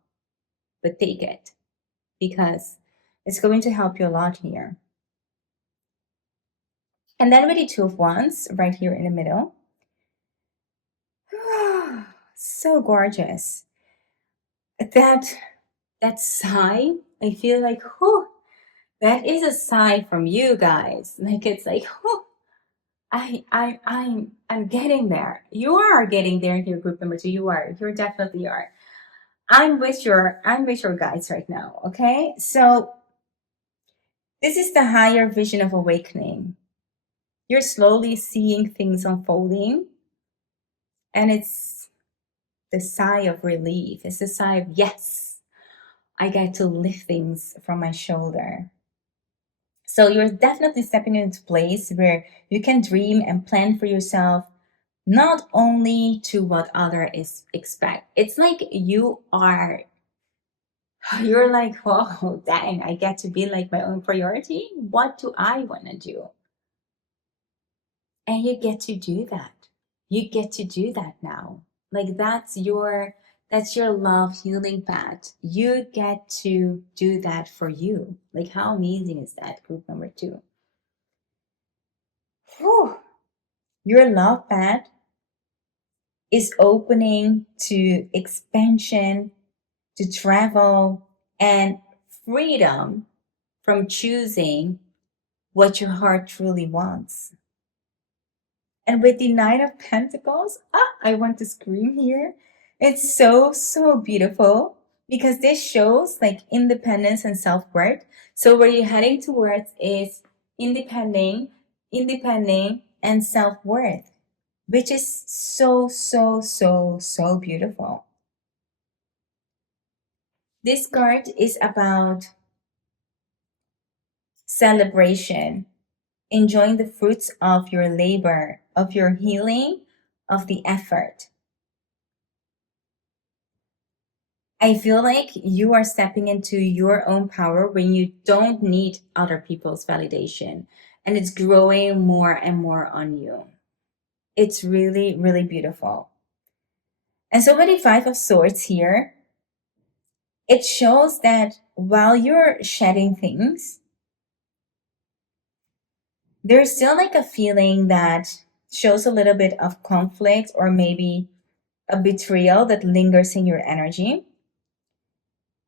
but take it because it's going to help you a lot here. And then with the Two of Wands right here in the middle. So gorgeous. That sigh, I feel like, that is a sigh from you guys. Like it's like, I'm getting there. You are getting there here, group number two. You definitely are. I'm with your guides right now, okay? So this is the higher vision of awakening. You're slowly seeing things unfolding, and it's the sigh of relief. It's the sigh of yes, I get to lift things from my shoulder. So you're definitely stepping into a place where you can dream and plan for yourself, not only to what others expect. It's like you're like, oh, dang, I get to be like my own priority. What do I want to do? And you get to do that. You get to do that now. Like that's your love healing path. You get to do that for you. Like how amazing is that, group number 2? Whew. Your love path is opening to expansion, to travel, and freedom from choosing what your heart truly wants. And with the Nine of Pentacles, I want to scream here. It's so, so beautiful because this shows like independence and self-worth. So where you're heading towards is independing, and self-worth, which is so, so, so, so beautiful. This card is about celebration, enjoying the fruits of your labor, of your healing, of the effort. I feel like you are stepping into your own power when you don't need other people's validation, and it's growing more and more on you. It's really, really beautiful. And so, with the Five of Swords here, it shows that while you're shedding things, there's still like a feeling that shows a little bit of conflict or maybe a betrayal that lingers in your energy.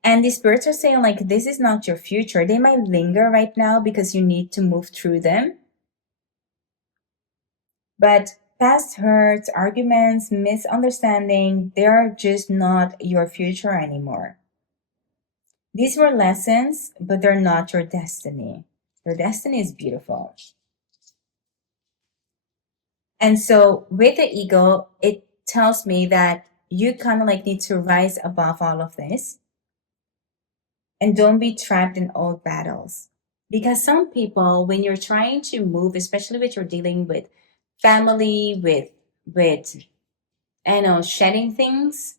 And the spirits are saying, like, this is not your future. They might linger right now because you need to move through them. But past hurts, arguments, misunderstanding, they're just not your future anymore. These were lessons, but they're not your destiny. Your destiny is beautiful. And so with the ego, it tells me that you kind of like need to rise above all of this and don't be trapped in old battles. Because some people, when you're trying to move, especially when you're dealing with family, with shedding things,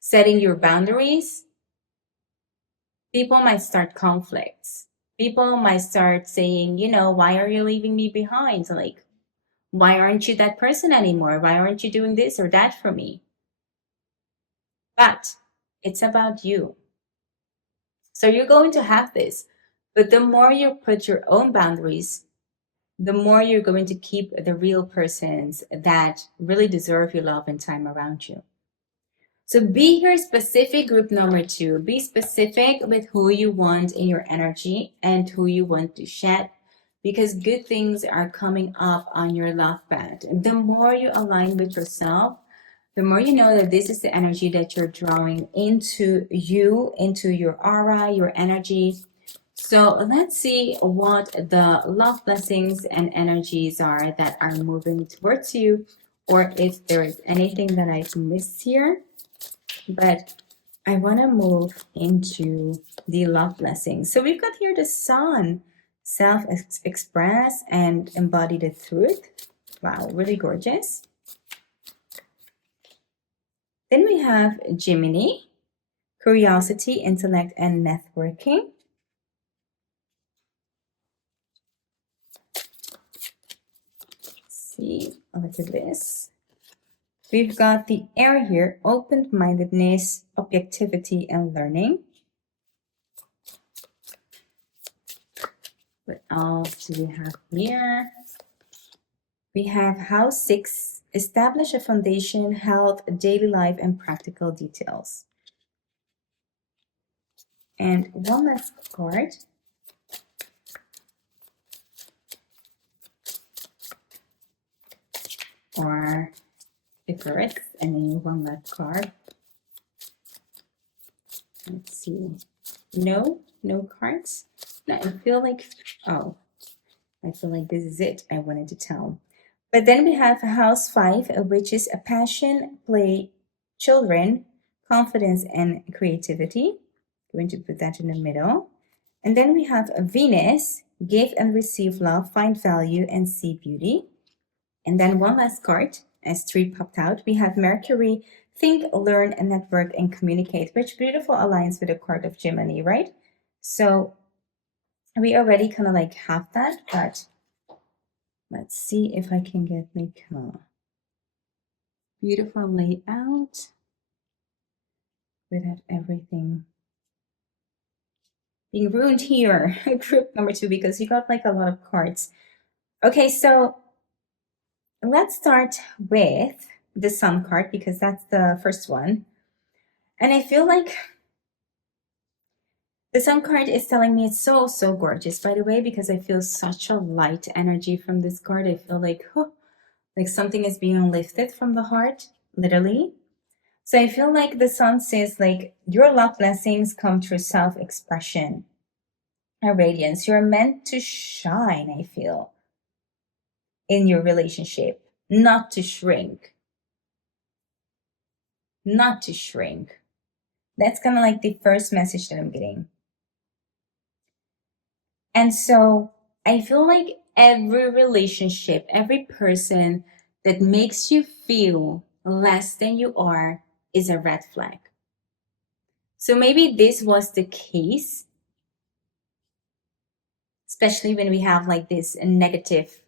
setting your boundaries, people might start conflicts. People might start saying, why are you leaving me behind? So like, why aren't you that person anymore? Why aren't you doing this or that for me? But it's about you. So you're going to have this. But the more you put your own boundaries, the more you're going to keep the real persons that really deserve your love and time around you. So be here specific, group number 2. Be specific with who you want in your energy and who you want to shed, because good things are coming up on your love path. The more you align with yourself, the more you know that this is the energy that you're drawing into you, into your aura, your energy. So let's see what the love blessings and energies are that are moving towards you, or if there is anything that I've missed here. But I want to move into the love blessings. So we've got here the Sun, self-express and embody the truth. Wow, really gorgeous. Then we have Gemini, curiosity, intellect, and networking. Let's see, look at this. We've got the air here, open-mindedness, objectivity, and learning. What else do we have here? We have house 6, establish a foundation, health, daily life, and practical details. And one last card. Or Icarus, and then one last card. Let's see. No cards. No, I feel like, oh, I feel like this is it I wanted to tell. But then we have house 5, which is a passion, play, children, confidence, and creativity. Going to put that in the middle. And then we have a Venus, give and receive love, find value, and see beauty. And then one last card, as 3 popped out, we have Mercury, think, learn, and network and communicate, which beautiful alliance with the card of Gemini, right? So we already kind of like have that, but let's see if I can get like a beautiful layout without everything being ruined here. Group number 2, because you got like a lot of cards. Okay, so let's start with the Sun card because that's the first one. And I feel like the Sun card is telling me it's so, so gorgeous, by the way, because I feel such a light energy from this card. I feel like, like something is being lifted from the heart, literally. So I feel like the Sun says, like, your love blessings come through self-expression and radiance. You're meant to shine, I feel, in your relationship, not to shrink. Not to shrink. That's kind of like the first message that I'm getting. And so I feel like every relationship, every person that makes you feel less than you are is a red flag. So maybe this was the case, especially when we have like this negative,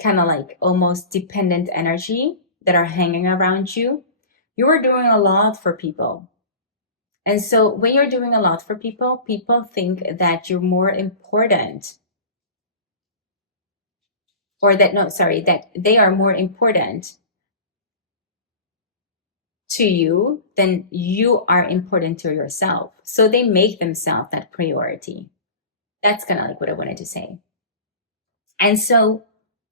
kind of like almost dependent energy that are hanging around you. You are doing a lot for people. And so when you're doing a lot for people, people think that you're more important, or that, no, sorry, that they are more important to you than you are important to yourself. So they make themselves that priority. That's kind of like what I wanted to say. And so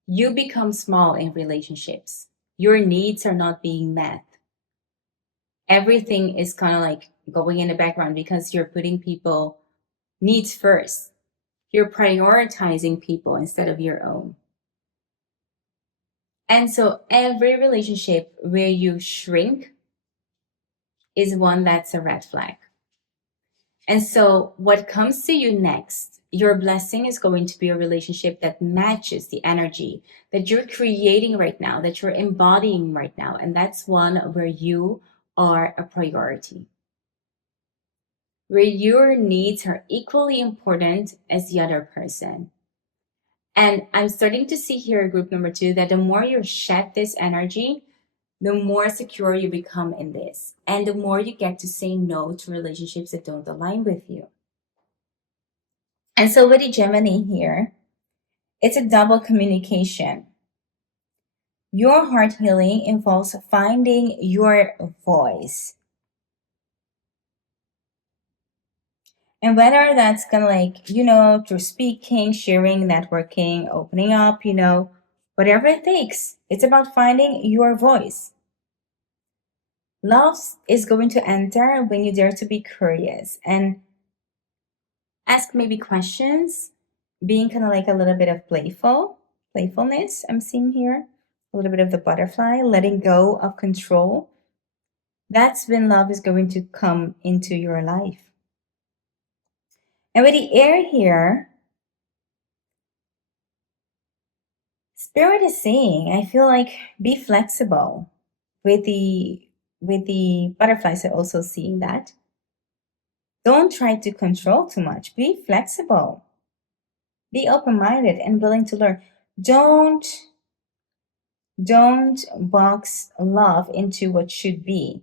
you become small in relationships. Your needs are not being met. Everything is kind of like going in the background because you're putting people needs first. You're prioritizing people instead of your own. And so every relationship where you shrink is one that's a red flag. And so what comes to you next, your blessing is going to be a relationship that matches the energy that you're creating right now, that you're embodying right now. And that's one where you are a priority, where your needs are equally important as the other person. And I'm starting to see here, group number 2, that the more you shed this energy, the more secure you become in this. And the more you get to say no to relationships that don't align with you. And so with the Gemini here, it's a double communication. Your heart healing involves finding your voice. And whether that's kind of like, through speaking, sharing, networking, opening up, whatever it takes, it's about finding your voice. Love is going to enter when you dare to be curious and ask maybe questions, being kind of like a little bit of playfulness I'm seeing here, a little bit of the butterfly, letting go of control. That's when love is going to come into your life. And with the air here, Spirit is saying, I feel like be flexible. With the butterflies, I'm also seeing that. Don't try to control too much. Be flexible. Be open-minded and willing to learn. Don't box love into what should be.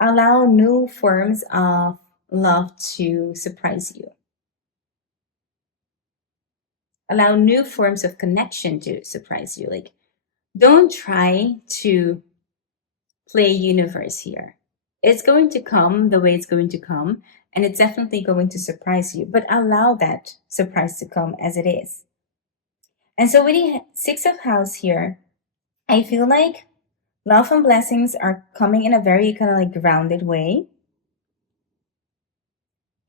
Allow new forms of love to surprise you. Allow new forms of connection to surprise you. Like, don't try to play universe here. It's going to come the way it's going to come, and it's definitely going to surprise you, but allow that surprise to come as it is. And so with the 6 of House here, I feel like Love and blessings are coming in a very kind of like grounded way.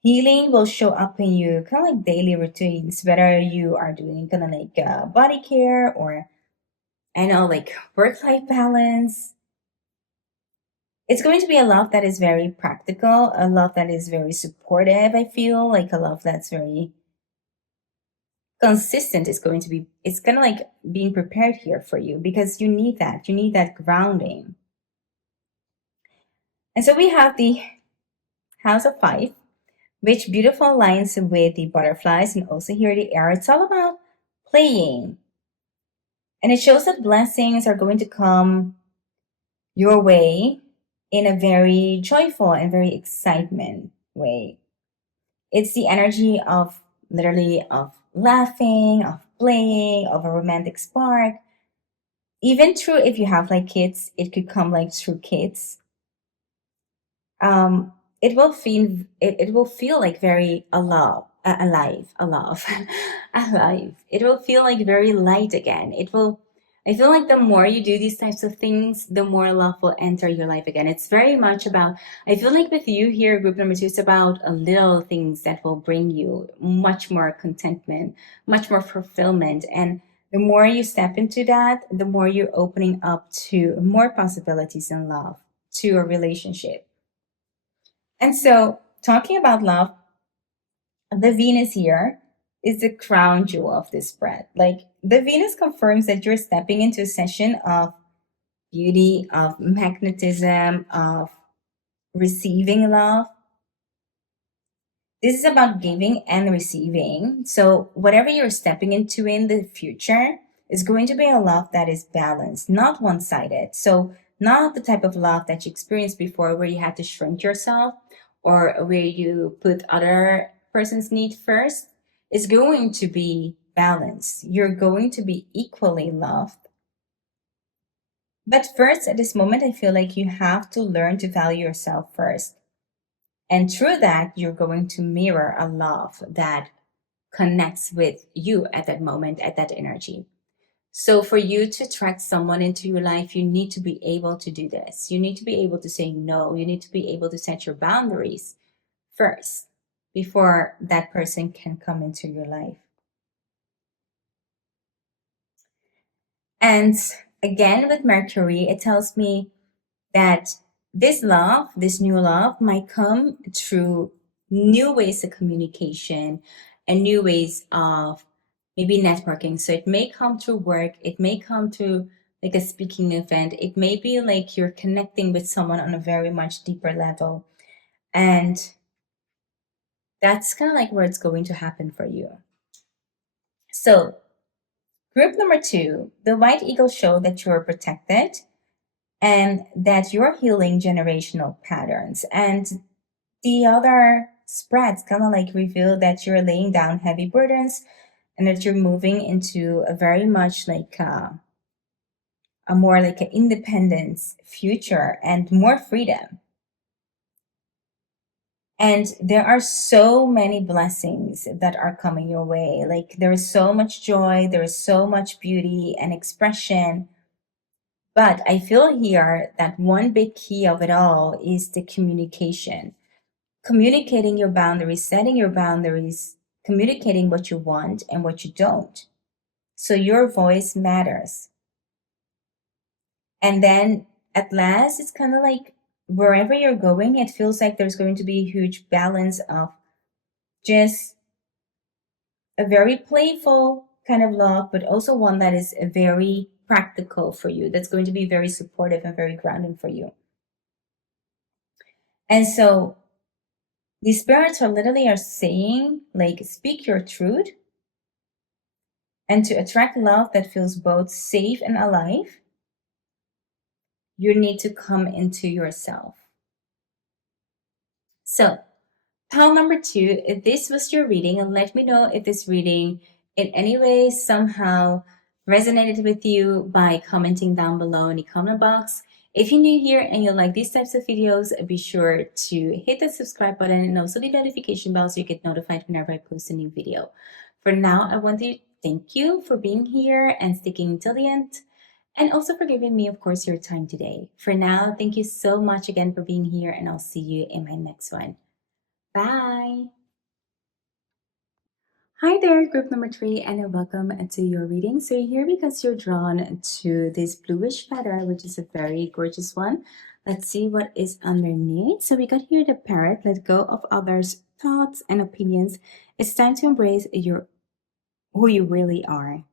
Healing will show up in you kind of like daily routines, whether you are doing kind of like body care or I know like work life balance. It's going to be a love that is very practical, a love that is very supportive. I feel like a love that's very consistent is going to be, it's kind of like being prepared here for you because you need that grounding. And so we have the House of Five, which beautiful aligns with the butterflies and also here the air. It's all about playing. And it shows that blessings are going to come your way in a very joyful and very excitement way. It's the energy of literally of laughing, of playing, of a romantic spark. Even through if you have like kids, it could come like through kids. um it will feel like very alive alive. It will feel like very light again. It will, I feel like the more you do these types of things, the more love will enter your life again. It's very much about, I feel like with you here, group number two, it's about little things that will bring you much more contentment, much more fulfillment. And the more you step into that, the more you're opening up to more possibilities in love, to a relationship. And so, talking about love, the Venus here is the crown jewel of this spread. Like, the Venus confirms that you're stepping into a session of beauty, of magnetism, of receiving love. This is about giving and receiving. So, whatever you're stepping into in the future is going to be a love that is balanced, not one sided. So, not the type of love that you experienced before where you had to shrink yourself or where you put other person's need first. Is going to be balanced. You're going to be equally loved. But first, at this moment, I feel like you have to learn to value yourself first. And through that, you're going to mirror a love that connects with you at that moment, at that energy. So, for you to attract someone into your life, you need to be able to do this. You need to be able to say no. You need to be able to set your boundaries first before that person can come into your life. And again, with Mercury, it tells me that this love, this new love, might come through new ways of communication and new ways of maybe networking. So it may come through work, it may come through like a speaking event, it may be like you're connecting with someone on a very much deeper level. And that's kind of like where it's going to happen for you. So, group number two, the white eagle show that you're protected and that you're healing generational patterns. And the other spreads kind of like reveal that you're laying down heavy burdens and that you're moving into a very much like a more like an independence future and more freedom. And there are so many blessings that are coming your way. Like there is so much joy, there is so much beauty and expression. But I feel here that one big key of it all is the communication. Communicating your boundaries, setting your boundaries, communicating what you want and what you don't. So your voice matters. And then at last, it's kind of like wherever you're going, it feels like there's going to be a huge balance of just a very playful kind of love, but also one that is very practical for you, that's going to be very supportive and very grounding for you. And so the spirits are literally are saying, like, speak your truth. And to attract love that feels both safe and alive, you need to come into yourself. So, pile number two, if this was your reading, and let me know if this reading in any way somehow resonated with you by commenting down below in the comment box. If you're new here and you like these types of videos, be sure to hit the subscribe button and also the notification bell so you get notified whenever I post a new video. For now, I want to thank you for being here and sticking till the end. and also for giving me, of course, your time today. For now, thank you so much again for being here, and I'll see you in my next one. Bye. Hi there, group number 3, and welcome to your reading. So you're here because you're drawn to this bluish feather, which is a very gorgeous one. Let's see what is underneath. So we got here the parrot. Let go of others' thoughts and opinions. It's time to embrace who you really are.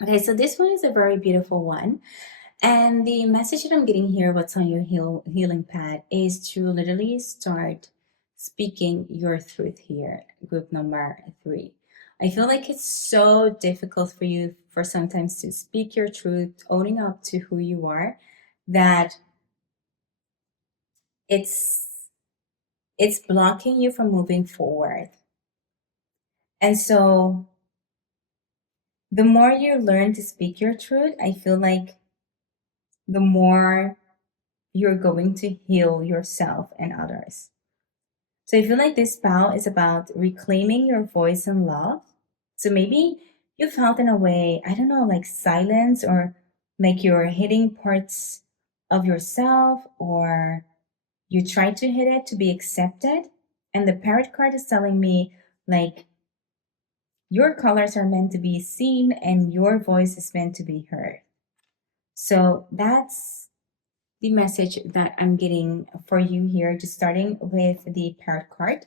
Okay, so this one is a very beautiful one. And the message that I'm getting here, what's on your healing pad, is to literally start speaking your truth here, group number 3. I feel like it's so difficult for you for sometimes to speak your truth, owning up to who you are, that it's it's blocking you from moving forward. And so the more you learn to speak your truth, I feel like the more you're going to heal yourself and others. So I feel like this spell is about reclaiming your voice and love. So maybe you felt in a way, I don't know, like silence, or like you're hitting parts of yourself, or you try to hit it to be accepted. And the parrot card is telling me like your colors are meant to be seen and your voice is meant to be heard. So that's the message that I'm getting for you here, just starting with the parrot card.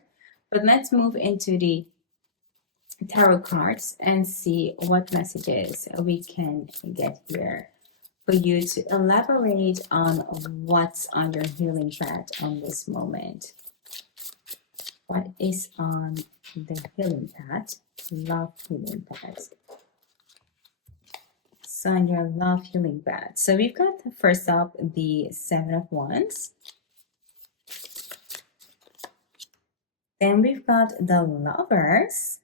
But let's move into the tarot cards and see what messages we can get here for you to elaborate on what's on your healing pad on this moment. What is on the healing pad? Love healing pad. So on your love healing pad. So we've got first up the 7 of Wands. Then we've got the Lovers.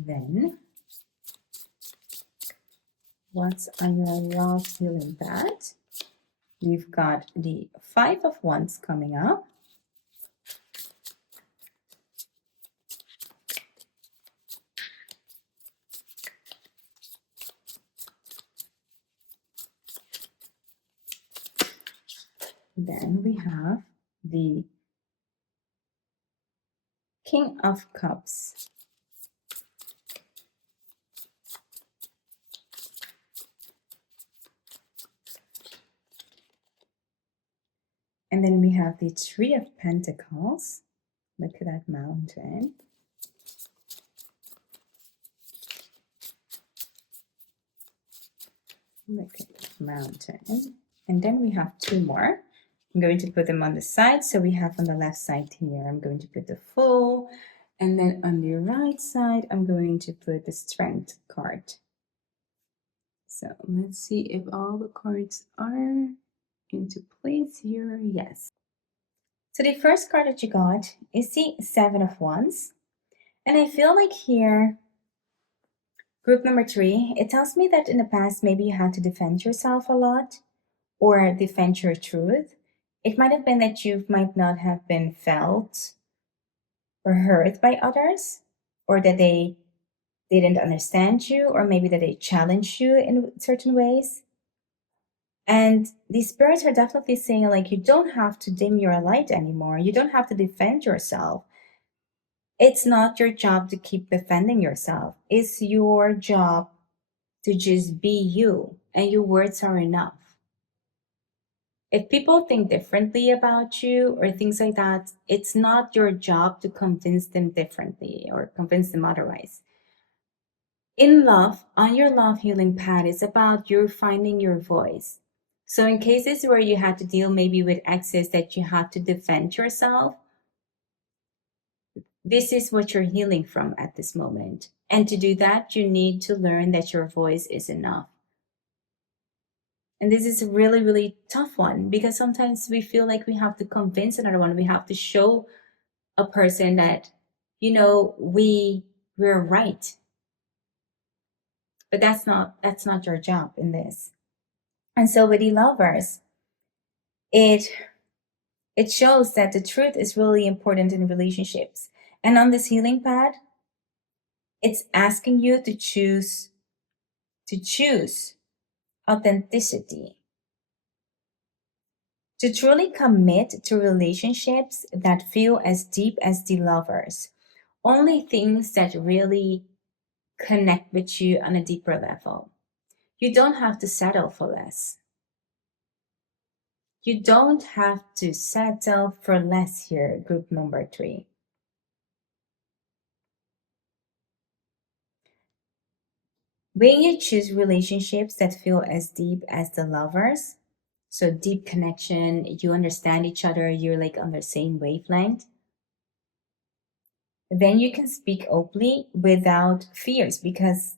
Then, what's on your love healing pad? We've got the 5 of Wands coming up. Then we have the King of Cups. And then we have the Three of Pentacles. Look at that mountain. Look at that mountain. And then we have 2 more. I'm going to put them on the side. So we have on the left side here, I'm going to put the Fool. And then on the right side, I'm going to put the Strength card. So let's see if all the cards are into place here. Yes. So the first card that you got is the 7 of Wands. And I feel like here, group number 3, it tells me that in the past, maybe you had to defend yourself a lot or defend your truth. It might have been that you might not have been felt or hurt by others, or that they didn't understand you, or maybe that they challenged you in certain ways. And these spirits are definitely saying, like, you don't have to dim your light anymore. You don't have to defend yourself. It's not your job to keep defending yourself. It's your job to just be you, and your words are enough. If people think differently about you or things like that, it's not your job to convince them differently or convince them otherwise. In love, on your love healing pad, it's about you finding your voice. So in cases where you had to deal maybe with exes that you had to defend yourself, this is what you're healing from at this moment. And to do that, you need to learn that your voice is enough. And this is a really, really tough one, because sometimes we feel like we have to convince another one. We have to show a person that, we're right. But that's not your job in this. And so with the Lovers, it shows that the truth is really important in relationships. And on this healing pad, It's asking you to choose authenticity, to truly commit to relationships that feel as deep as the lovers. Only things that really connect with you on a deeper level. You don't have to settle for less. You don't have to settle for less here, group number 3. When you choose relationships that feel as deep as the lovers, so deep connection, you understand each other, you're like on the same wavelength, then you can speak openly without fears because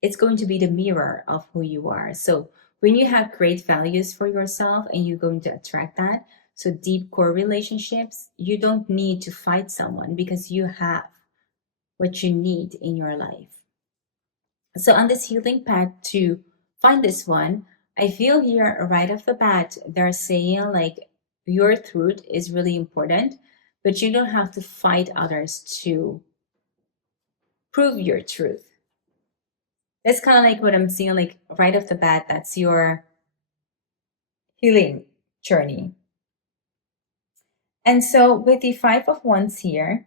it's going to be the mirror of who you are. So when you have great values for yourself and you're going to attract that, so deep core relationships, you don't need to fight someone because you have what you need in your life. So on this healing path to find this one, I feel here right off the bat, they're saying like your truth is really important, but you don't have to fight others to prove your truth. That's kind of like what I'm seeing, like right off the bat, that's your healing journey. And so with the Five of Wands here,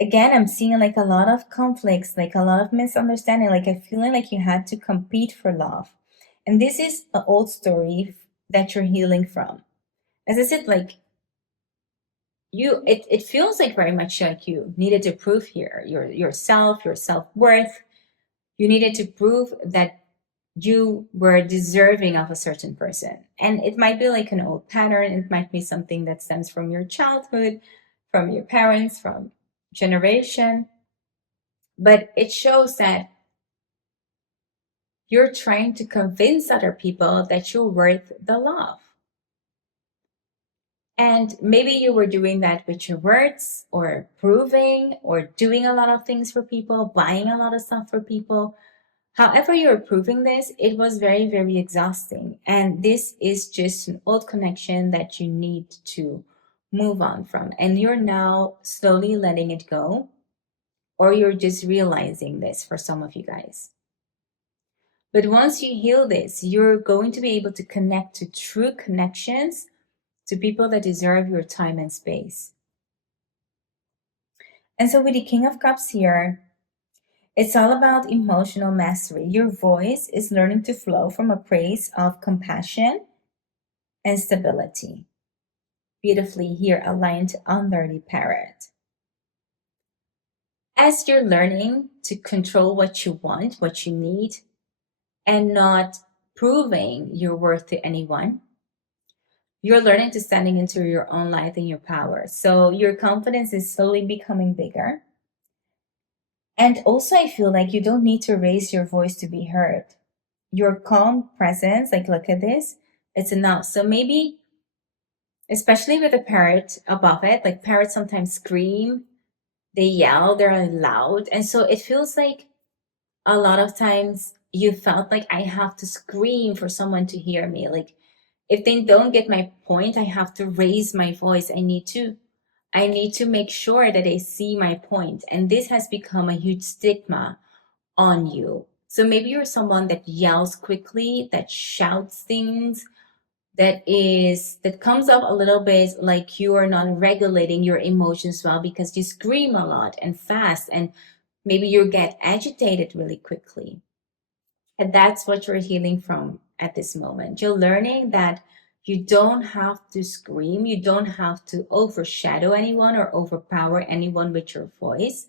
again, I'm seeing like a lot of conflicts, like a lot of misunderstanding, like I feeling like you had to compete for love. And this is an old story that you're healing from. As I said, like it feels like very much like you needed to prove here yourself, your self-worth. You needed to prove that you were deserving of a certain person. And it might be like an old pattern, it might be something that stems from your childhood, from your parents, from generation. But it shows that you're trying to convince other people that you're worth the love. And maybe you were doing that with your words or proving or doing a lot of things for people, buying a lot of stuff for people. However, you're proving this, it was very, very exhausting. And this is just an old connection that you need to move on from. And you're now slowly letting it go, or you're just realizing this for some of you guys. But once you heal this, you're going to be able to connect to true connections to people that deserve your time and space. And so with the King of Cups here, it's all about emotional mastery. Your voice is learning to flow from a place of compassion and stability. Beautifully here aligned under the parrot. As you're learning to control what you want, what you need, and not proving your worth to anyone, you're learning to standing into your own light and your power. So your confidence is slowly becoming bigger. And also, I feel like you don't need to raise your voice to be heard. Your calm presence, like, look at this, it's enough. So maybe, especially with a parrot above it, like parrots sometimes scream, they yell, they're loud. And so it feels like a lot of times you felt like I have to scream for someone to hear me. Like, if they don't get my point, I have to raise my voice. I need to make sure that they see my point. And this has become a huge stigma on you. So maybe you're someone that yells quickly, that shouts things, that comes up a little bit like you are not regulating your emotions well because you scream a lot and fast, and maybe you get agitated really quickly. And that's what you're healing from at this moment. You're learning that you don't have to scream, you don't have to overshadow anyone or overpower anyone with your voice.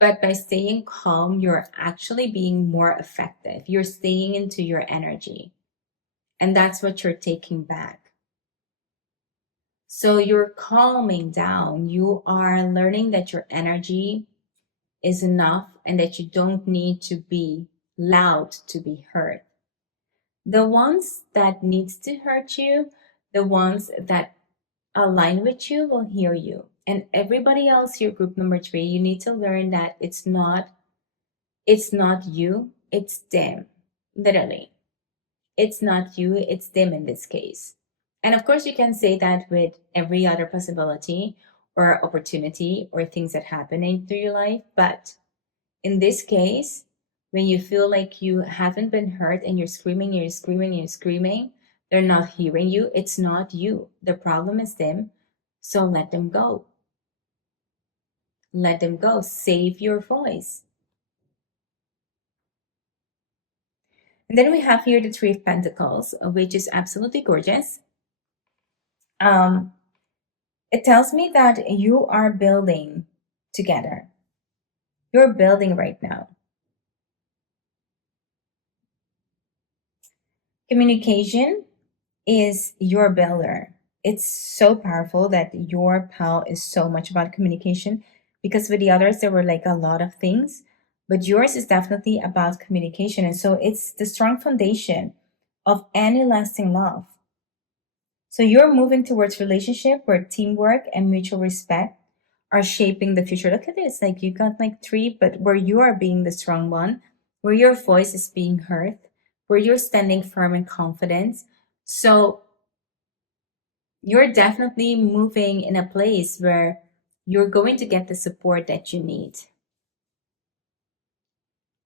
But by staying calm, you're actually being more effective. You're staying into your energy. And that's what you're taking back. So you're calming down. You are learning that your energy is enough and that you don't need to be loud to be heard. The ones that needs to hurt you, the ones that align with you will hear you. And everybody else, your group number 3, you need to learn that it's not you, it's them. Literally. It's not you, it's them in this case. And of course, you can say that with every other possibility, or opportunity or things that happen into your life. But in this case, when you feel like you haven't been heard and you're screaming, you're screaming, you're screaming, they're not hearing you. It's not you. The problem is them. So let them go. Let them go. Save your voice. And then we have here the Three of Pentacles, which is absolutely gorgeous. Um, it tells me that you are building together. You're building right now. Communication is your builder. It's so powerful that your pal is so much about communication, because with the others there were like a lot of things, but yours is definitely about communication. And so it's the strong foundation of any lasting love. So you're moving towards relationship where teamwork and mutual respect are shaping the future. Look at this, like you got like three, but where you are being the strong one, where your voice is being heard, where you're standing firm in confidence. So you're definitely moving in a place where you're going to get the support that you need.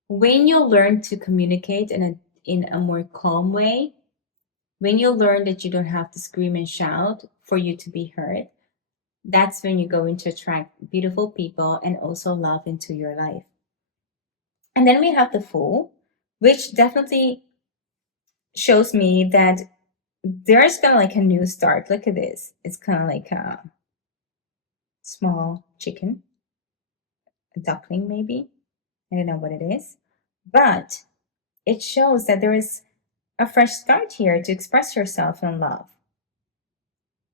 When you learn to communicate in a more calm way, when you learn that you don't have to scream and shout for you to be heard, that's when you're going to attract beautiful people and also love into your life. And then we have the Fool, which definitely shows me that there's kind of like a new start. Look at this. It's kind of like a small chicken, a duckling maybe. I don't know what it is. But it shows that there is a fresh start here to express yourself in love.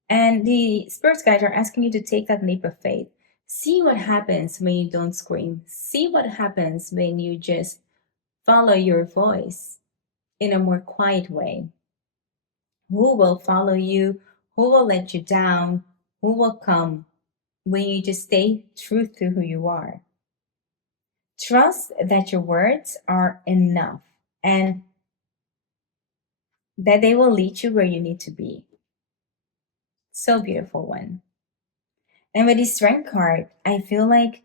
And the spirit guides are asking you to take that leap of faith. See what happens when you don't scream. See what happens when you just follow your voice in a more quiet way. Who will follow you? Who will let you down? Who will come when you just stay true to who you are? Trust that your words are enough and that they will lead you where you need to be. So beautiful one. And with the Strength card, I feel like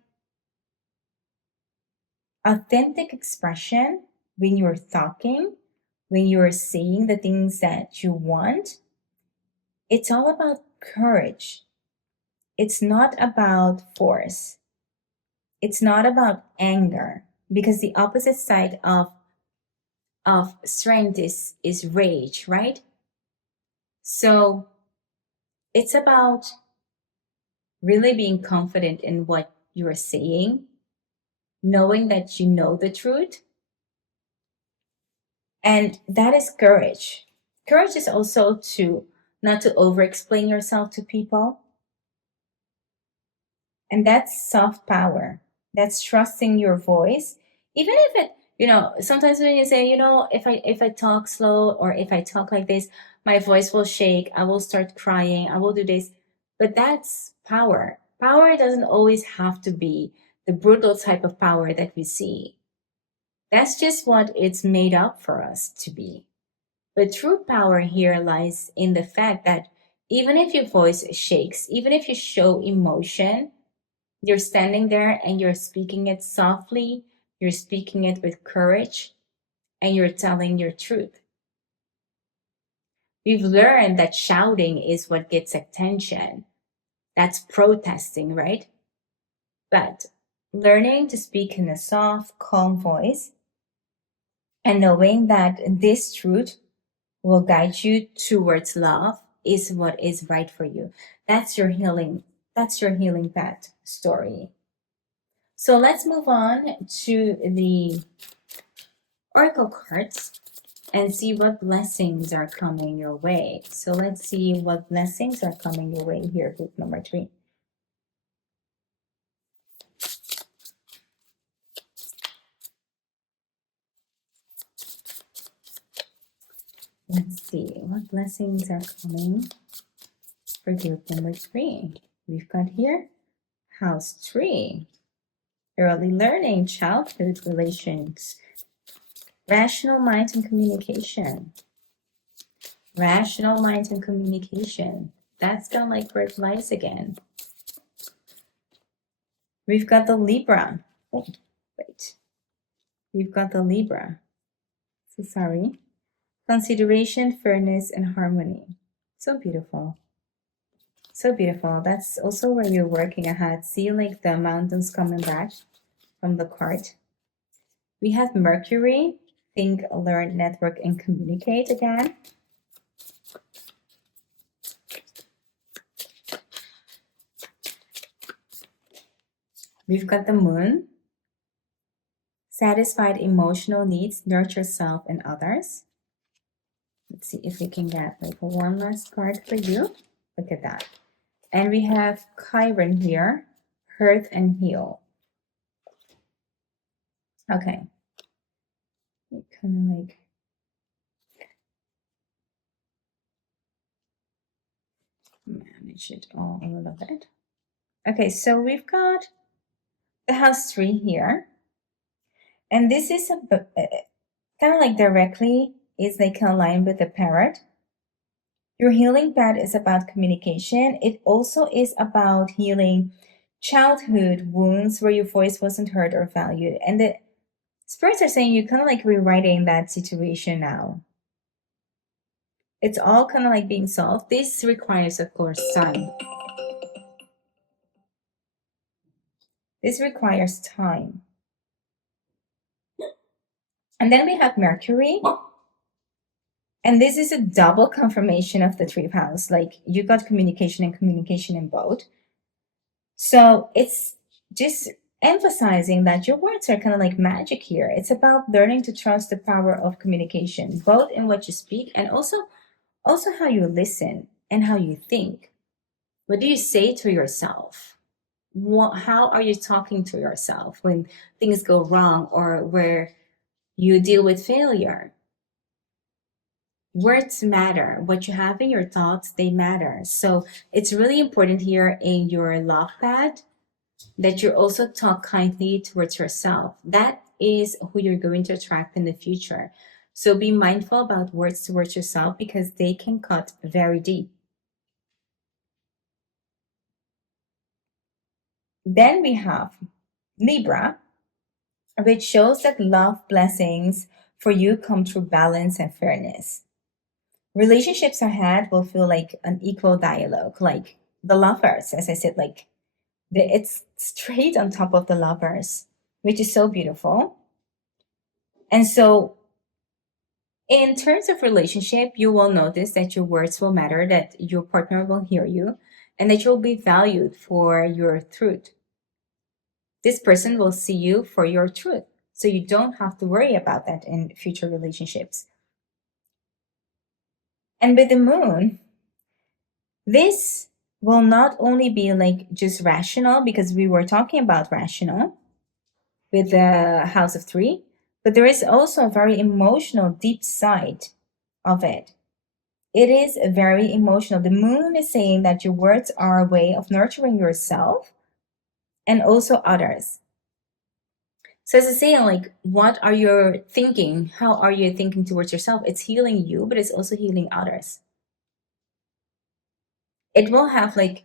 authentic expression when you're talking, when you're saying the things that you want, it's all about courage. It's not about force. It's not about anger, because the opposite side of strength is rage, right? So it's about really being confident in what you're saying, knowing that you know the truth. And that is courage. Courage is also to not to over explain yourself to people. And that's soft power. That's trusting your voice. Even if it, sometimes when you say, if I talk slow or if I talk like this, my voice will shake, I will start crying, I will do this. But that's power. Power doesn't always have to be the brutal type of power that we see. That's just what it's made up for us to be. But true power here lies in the fact that even if your voice shakes, even if you show emotion, you're standing there and you're speaking it softly, you're speaking it with courage, and you're telling your truth. We've learned that shouting is what gets attention. That's protesting, right? But learning to speak in a soft, calm voice and knowing that this truth will guide you towards love is what is right for you. That's your healing. That's your healing path story. So let's move on to the oracle cards and see what blessings are coming your way. So let's see what blessings are coming your way here, group number 3. Let's see what blessings are coming for group number 3. We've got here house 3, early learning, childhood relations, rational minds and communication. Rational minds and communication. That's kind of like where it lies again. We've got the Libra. Oh, wait. We've got the Libra. So sorry. Consideration, fairness, and harmony. So beautiful. So beautiful. That's also where you're working ahead. See, like the mountains coming back from the card. We have Mercury. Think, learn, network, and communicate again. We've got the Moon. Satisfied emotional needs, nurture self and others. Let's see if we can get like one last card for you. Look at that. And we have Chiron here, hurt and heal. Okay. Kind of like manage it all a little bit. Okay, so we've got the house 3 here. And this is kind of like directly is like aligned with the parrot. Your healing path is about communication. It also is about healing childhood wounds where your voice wasn't heard or valued. And the spirits are saying you're kind of like rewriting that situation now. It's all kind of like being solved. This requires, of course, time. This requires time. And then we have Mercury. And this is a double confirmation of the 3rd house. Like you got communication and communication in both. So it's just emphasizing that your words are kind of like magic here. It's about learning to trust the power of communication, both in what you speak and also how you listen and how you think. What do you say to yourself? How are you talking to yourself when things go wrong or where you deal with failure? Words matter. What you have in your thoughts, they matter. So it's really important here in your love path that you also talk kindly towards yourself. That is who you're going to attract in the future. So be mindful about words towards yourself because they can cut very deep. Then we have Libra, which shows that love blessings for you come through balance and fairness. Relationships ahead will feel like an equal dialogue, like the lovers, as I said, like it's straight on top of the lovers, which is so beautiful. And so in terms of relationship, you will notice that your words will matter, that your partner will hear you, and that you'll be valued for your truth. This person will see you for your truth. So you don't have to worry about that in future relationships. And with the moon, this will not only be like just rational, because we were talking about rational with the house of 3, but there is also a very emotional, deep side of it. It is very emotional. The moon is saying that your words are a way of nurturing yourself and also others. So as I say, like, what are you thinking? How are you thinking towards yourself? It's healing you, but it's also healing others. It will have like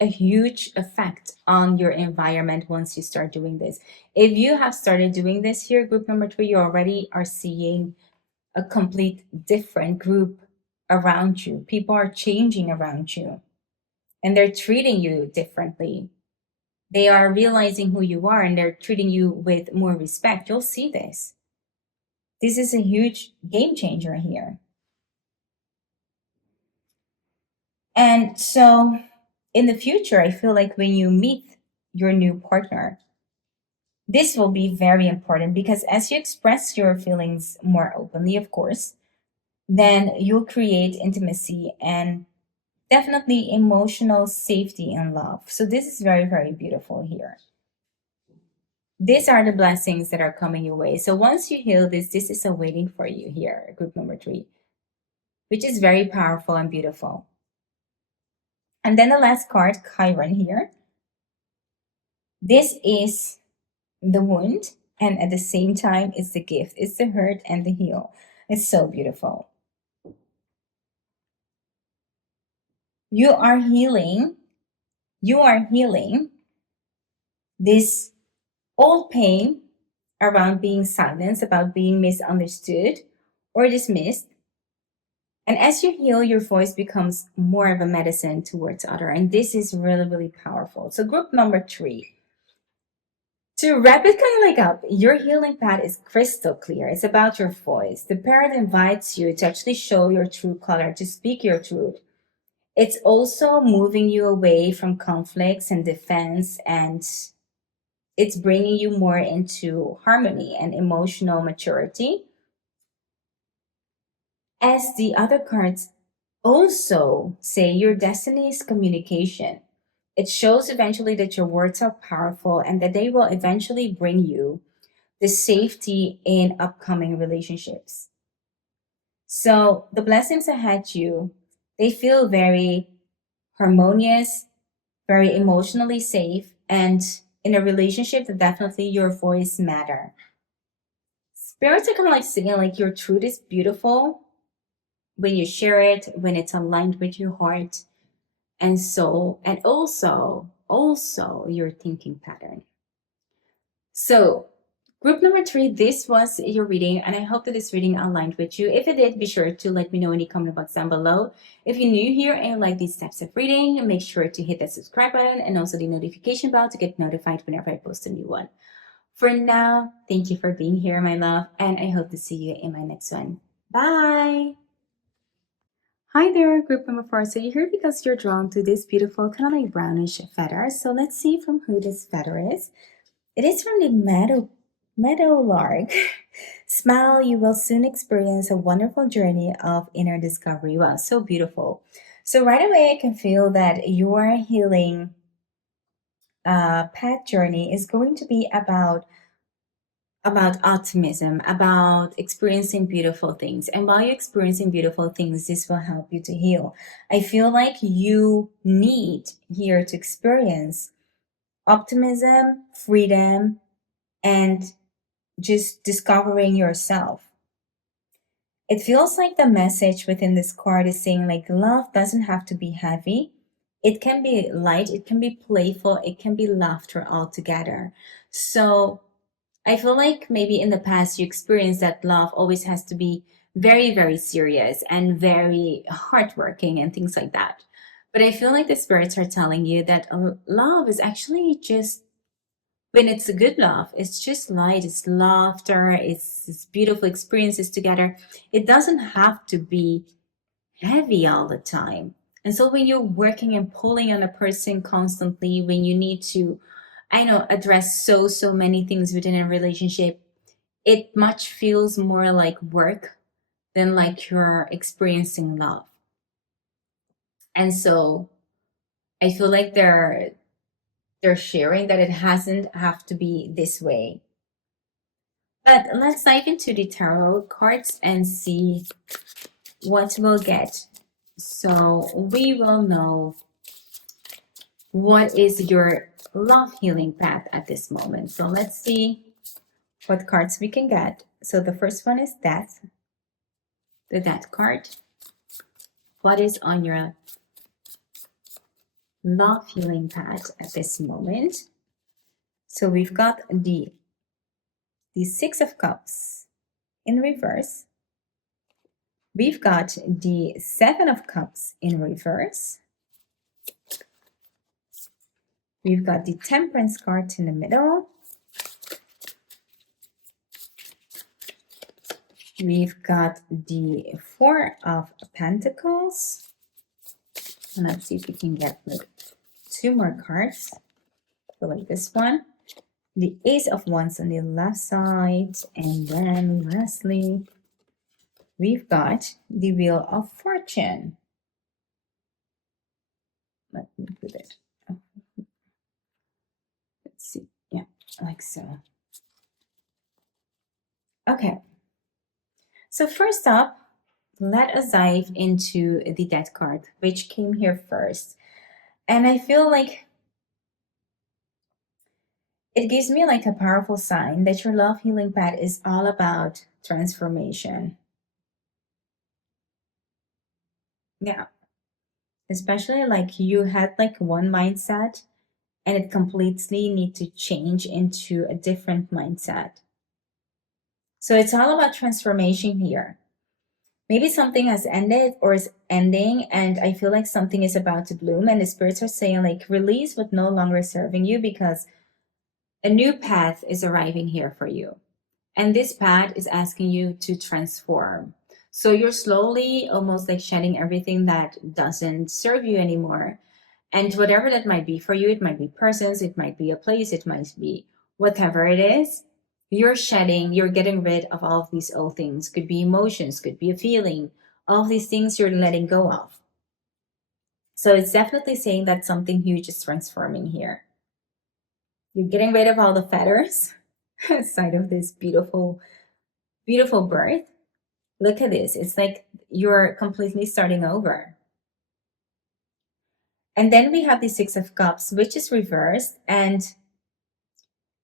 a huge effect on your environment once you start doing this. If you have started doing this here, group number 3, you already are seeing a complete different group around you. People are changing around you and they're treating you differently. They are realizing who you are and they're treating you with more respect. You'll see this. This is a huge game changer here. And so in the future, I feel like when you meet your new partner, this will be very important because as you express your feelings more openly, of course, then you'll create intimacy and definitely emotional safety and love. So this is very, very beautiful here. These are the blessings that are coming your way. So once you heal this is awaiting for you here, group number 3, which is very powerful and beautiful. And then the last card, Chiron here. This is the wound, and at the same time, it's the gift. It's the hurt and the heal. It's so beautiful. You are healing. You are healing This old pain around being silenced, about being misunderstood or dismissed. And as you heal, your voice becomes more of a medicine towards other. And this is really, really powerful. So group number 3. To wrap it kind of like up, your healing path is crystal clear. It's about your voice. The parrot invites you to actually show your true color, to speak your truth. It's also moving you away from conflicts and defense, and it's bringing you more into harmony and emotional maturity. As the other cards also say, your destiny is communication. It shows eventually that your words are powerful and that they will eventually bring you the safety in upcoming relationships. So the blessings ahead you, they feel very harmonious, very emotionally safe, and in a relationship that definitely your voice matter. Spirits are kind of like saying like your truth is beautiful when you share it, when it's aligned with your heart and soul, and also your thinking pattern. So group number 3, this was your reading, and I hope that this reading aligned with you. If it did, be sure to let me know any comment box down below. If you're new here and you like these types of reading, make sure to hit that subscribe button and also the notification bell to get notified whenever I post a new one. For now, thank you for being here, my love, and I hope to see you in my next one. Bye! Hi there, group number 4. So you're here because you're drawn to this beautiful kind of like brownish feather. So let's see from who this feather is. It is from the meadowlark. Smile, you will soon experience a wonderful journey of inner discovery. Wow, so beautiful. So right away, I can feel that your healing path journey is going to be about optimism, about experiencing beautiful things. And while you're experiencing beautiful things, this will help you to heal. I feel like you need here to experience optimism, freedom, and just discovering yourself. It feels like the message within this card is saying like love doesn't have to be heavy. It can be light, it can be playful, it can be laughter all together. So I feel like maybe in the past you experienced that love always has to be very, very serious and very hardworking and things like that. But I feel like the spirits are telling you that love is actually just, when it's a good love, it's just light, it's laughter, it's beautiful experiences together. It doesn't have to be heavy all the time. And so when you're working and pulling on a person constantly, when you need to, I know, address so many things within a relationship, it much feels more like work than like you're experiencing love. And so I feel like they're sharing that it hasn't have to be this way. But let's dive into the tarot cards and see what we'll get. So we will know what is your love healing path at this moment. So let's see what cards we can get. So the first one is Death, the Death card. What is on your love healing path at this moment? So we've got the Six of Cups in reverse. We've got the Seven of Cups in reverse. We've got the Temperance card in the middle. We've got the Four of Pentacles. And let's see if we can get like 2 more cards. So like this one. The Ace of Wands on the left side. And then lastly, we've got the Wheel of Fortune. Let me put it. Let's see. Yeah, like so. Okay. So first up, let us dive into the Death card, which came here first. And I feel like it gives me like a powerful sign that your love healing path is all about transformation. Yeah. Especially like you had like one mindset and it completely need to change into a different mindset. So it's all about transformation here. Maybe something has ended or is ending, and I feel like something is about to bloom, and the spirits are saying, like, release what no longer serving you, because a new path is arriving here for you. And this path is asking you to transform. So you're slowly almost like shedding everything that doesn't serve you anymore. And whatever that might be for you, it might be persons, it might be a place, it might be whatever it is. You're shedding, you're getting rid of all of these old things. Could be emotions, could be a feeling. All of these things you're letting go of. So it's definitely saying that something huge is transforming here. You're getting rid of all the feathers aside of this beautiful, beautiful birth. Look at this. It's like you're completely starting over. And then we have the Six of Cups, which is reversed. And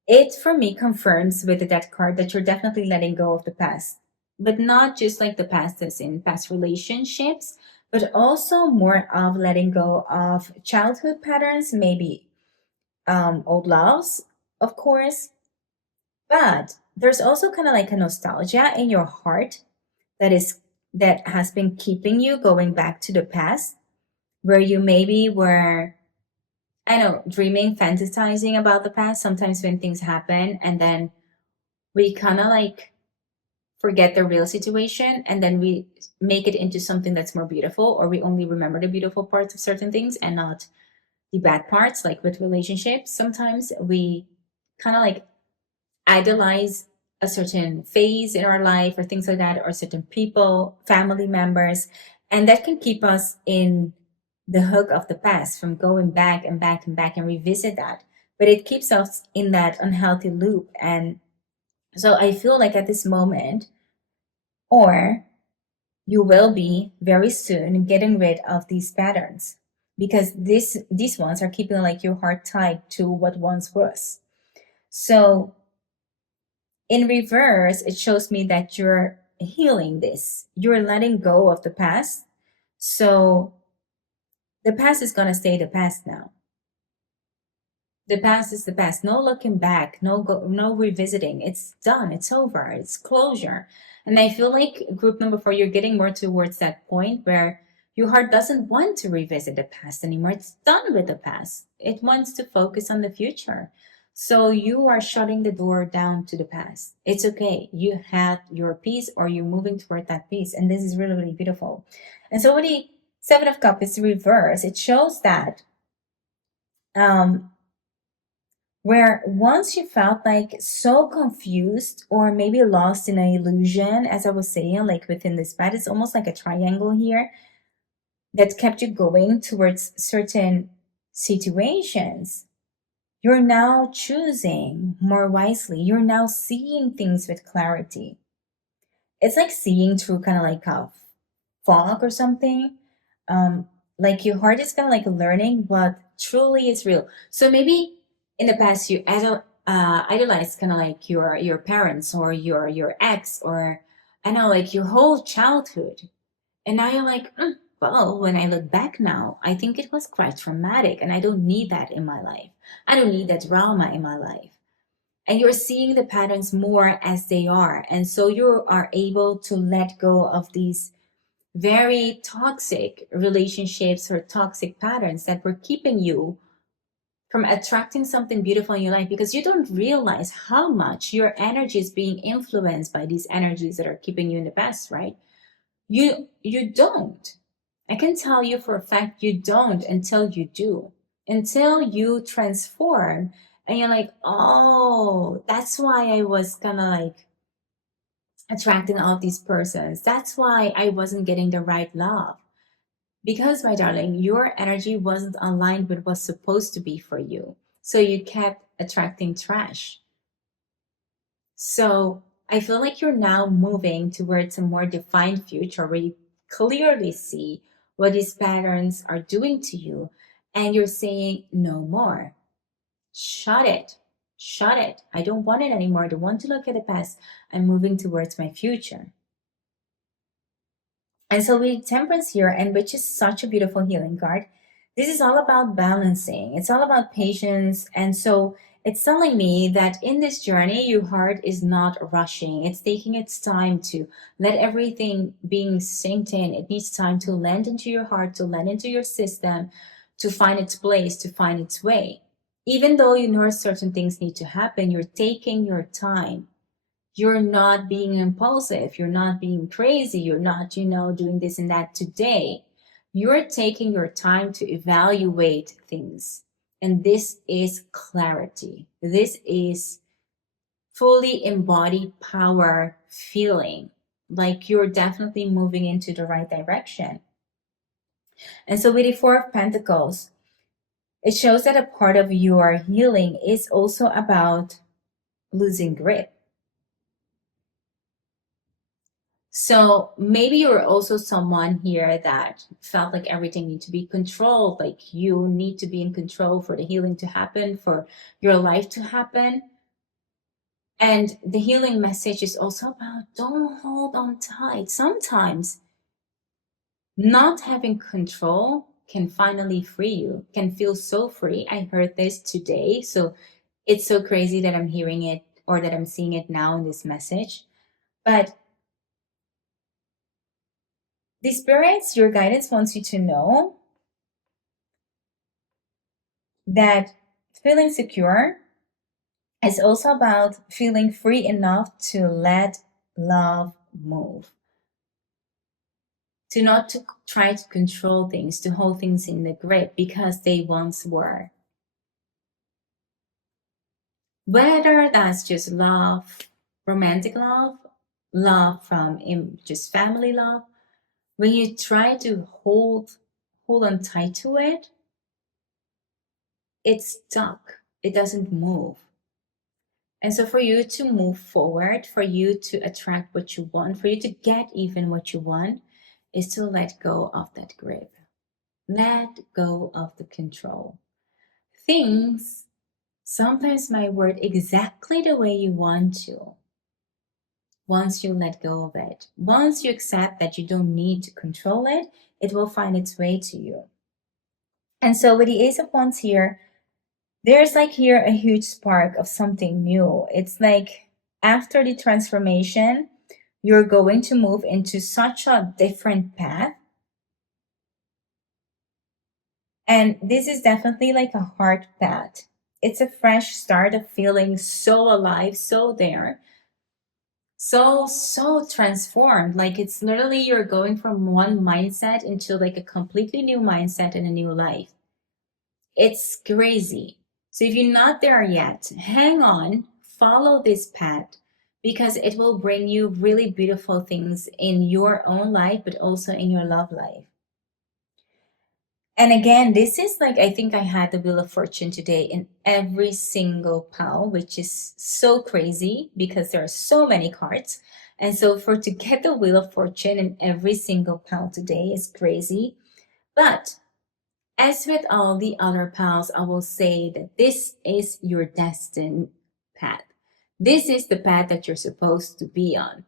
it, for me, confirms with the Death card that you're definitely letting go of the past. But not just like the past as in past relationships, but also more of letting go of childhood patterns, maybe old loves, of course. But there's also kind of like a nostalgia in your heart that has been keeping you going back to the past, where you maybe were, I know, dreaming, fantasizing about the past. Sometimes when things happen, and then we kind of like forget the real situation, and then we make it into something that's more beautiful, or we only remember the beautiful parts of certain things and not the bad parts. Like with relationships, sometimes we kind of like idolize a certain phase in our life or things like that, or certain people, family members, and that can keep us in the hook of the past from going back and back and back and revisit that. But it keeps us in that unhealthy loop. And so I feel like at this moment, or you will be very soon getting rid of these patterns, because these ones are keeping like your heart tied to what once was. So in reverse, it shows me that you're healing this. You're letting go of the past. So the past is going to stay the past now. The past is the past. No looking back, no revisiting. It's done. It's over. It's closure. And I feel like group number 4, you're getting more towards that point where your heart doesn't want to revisit the past anymore. It's done with the past. It wants to focus on the future. So you are shutting the door down to the past. It's okay. You have your peace, or you're moving toward that peace. And this is really, really beautiful. And so with the Seven of Cups is reverse, it shows that um, where once you felt like so confused or maybe lost in an illusion, as I was saying, like within this bed, it's almost like a triangle here that kept you going towards certain situations. You're now choosing more wisely. You're now seeing things with clarity. It's like seeing through kind of like a fog or something. Um, like your heart is kind of like learning what truly is real. So maybe in the past you idolized kind of like your parents or your ex, or I know, like your whole childhood, and now you're like, well, when I look back now, I think it was quite traumatic, and I don't need that in my life. I don't need that drama in my life. And you're seeing the patterns more as they are, and so you are able to let go of these very toxic relationships or toxic patterns that were keeping you from attracting something beautiful in your life, because you don't realize how much your energy is being influenced by these energies that are keeping you in the past, right? You don't. I can tell you for a fact you don't until you do. Until you transform and you're like, oh, that's why I was kind of like attracting all of these persons. That's why I wasn't getting the right love. Because, my darling, your energy wasn't aligned with what's supposed to be for you. So you kept attracting trash. So I feel like you're now moving towards a more defined future where you clearly see what these patterns are doing to you. And you're saying, no more. Shut it. Shut it. I don't want it anymore. I don't want to look at the past. I'm moving towards my future. And so we temperance here, and which is such a beautiful healing card. This is all about balancing. It's all about patience. And so it's telling me that in this journey, your heart is not rushing. It's taking its time to let everything being synced in. It needs time to land into your heart, to land into your system, to find its place, to find its way. Even though you know certain things need to happen, you're taking your time. You're not being impulsive. You're not being crazy. You're not, doing this and that today. You're taking your time to evaluate things. And this is clarity. This is fully embodied power feeling. Like you're definitely moving into the right direction. And so with the Four of Pentacles, it shows that a part of your healing is also about losing grip. So maybe you're also someone here that felt like everything needs to be controlled, like you need to be in control for the healing to happen, for your life to happen. And the healing message is also about don't hold on tight. Sometimes not having control can finally free you, can feel so free. I heard this today. So it's so crazy that I'm hearing it or that I'm seeing it now in this message. But the spirits, your guidance wants you to know that feeling secure is also about feeling free enough to let love move. To not to try to control things, to hold things in the grip because they once were. Whether that's just love, romantic love, love from just family love, when you try to hold on tight to it, it's stuck. It doesn't move. And so for you to move forward, for you to attract what you want, for you to get even what you want, is to let go of that grip. Let go of the control. Things sometimes might work exactly the way you want to. Once you let go of it, once you accept that you don't need to control it, it will find its way to you. And so with the Ace of Wands here, there's like here a huge spark of something new. It's like after the transformation, you're going to move into such a different path. And this is definitely like a heart path. It's a fresh start of feeling so alive, so there, so transformed. Like it's literally you're going from one mindset into like a completely new mindset and a new life. It's crazy. So if you're not there yet, hang on, follow this path because it will bring you really beautiful things in your own life, but also in your love life. And again, this is like, I think I had the Wheel of Fortune today in every single pile, which is so crazy because there are so many cards. And so to get the Wheel of Fortune in every single pile today is crazy. But as with all the other pals, I will say that this is your destined path. This is the path that you're supposed to be on.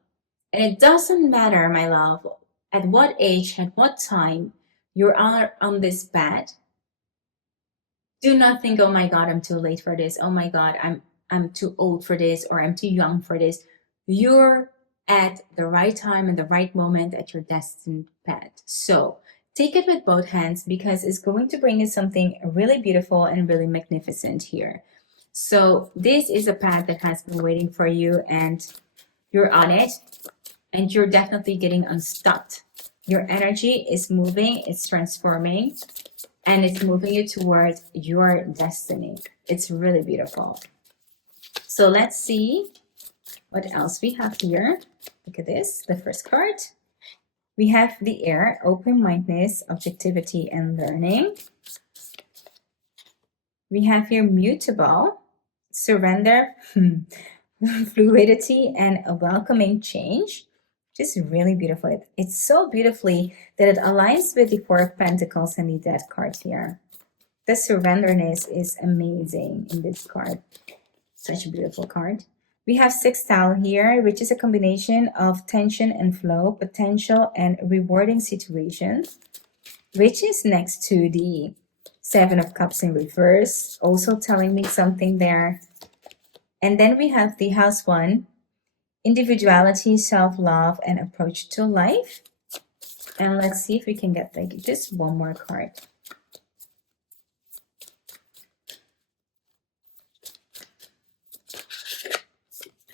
And it doesn't matter, my love, at what age, at what time you're on this path. Do not think, oh my God, I'm too late for this. Oh my God, I'm too old for this, or I'm too young for this. You're at the right time and the right moment at your destined path. So take it with both hands because it's going to bring you something really beautiful and really magnificent here. So this is a path that has been waiting for you and you're on it and you're definitely getting unstuck. Your energy is moving, it's transforming, and it's moving you towards your destiny. It's really beautiful. So let's see what else we have here. Look at this, the first card. We have the Air, open-mindedness, objectivity, and learning. We have here mutable, surrender, fluidity, and a welcoming change. Just really beautiful. It's so beautifully that it aligns with the Four of Pentacles and the Death card here. The surrenderness is amazing in this card. Such a beautiful card. We have sextile here, which is a combination of tension and flow, potential and rewarding situations, which is next to the Seven of Cups in reverse, also telling me something there. And then we have the House 1, individuality, self-love, and approach to life. And let's see if we can get like just one more card.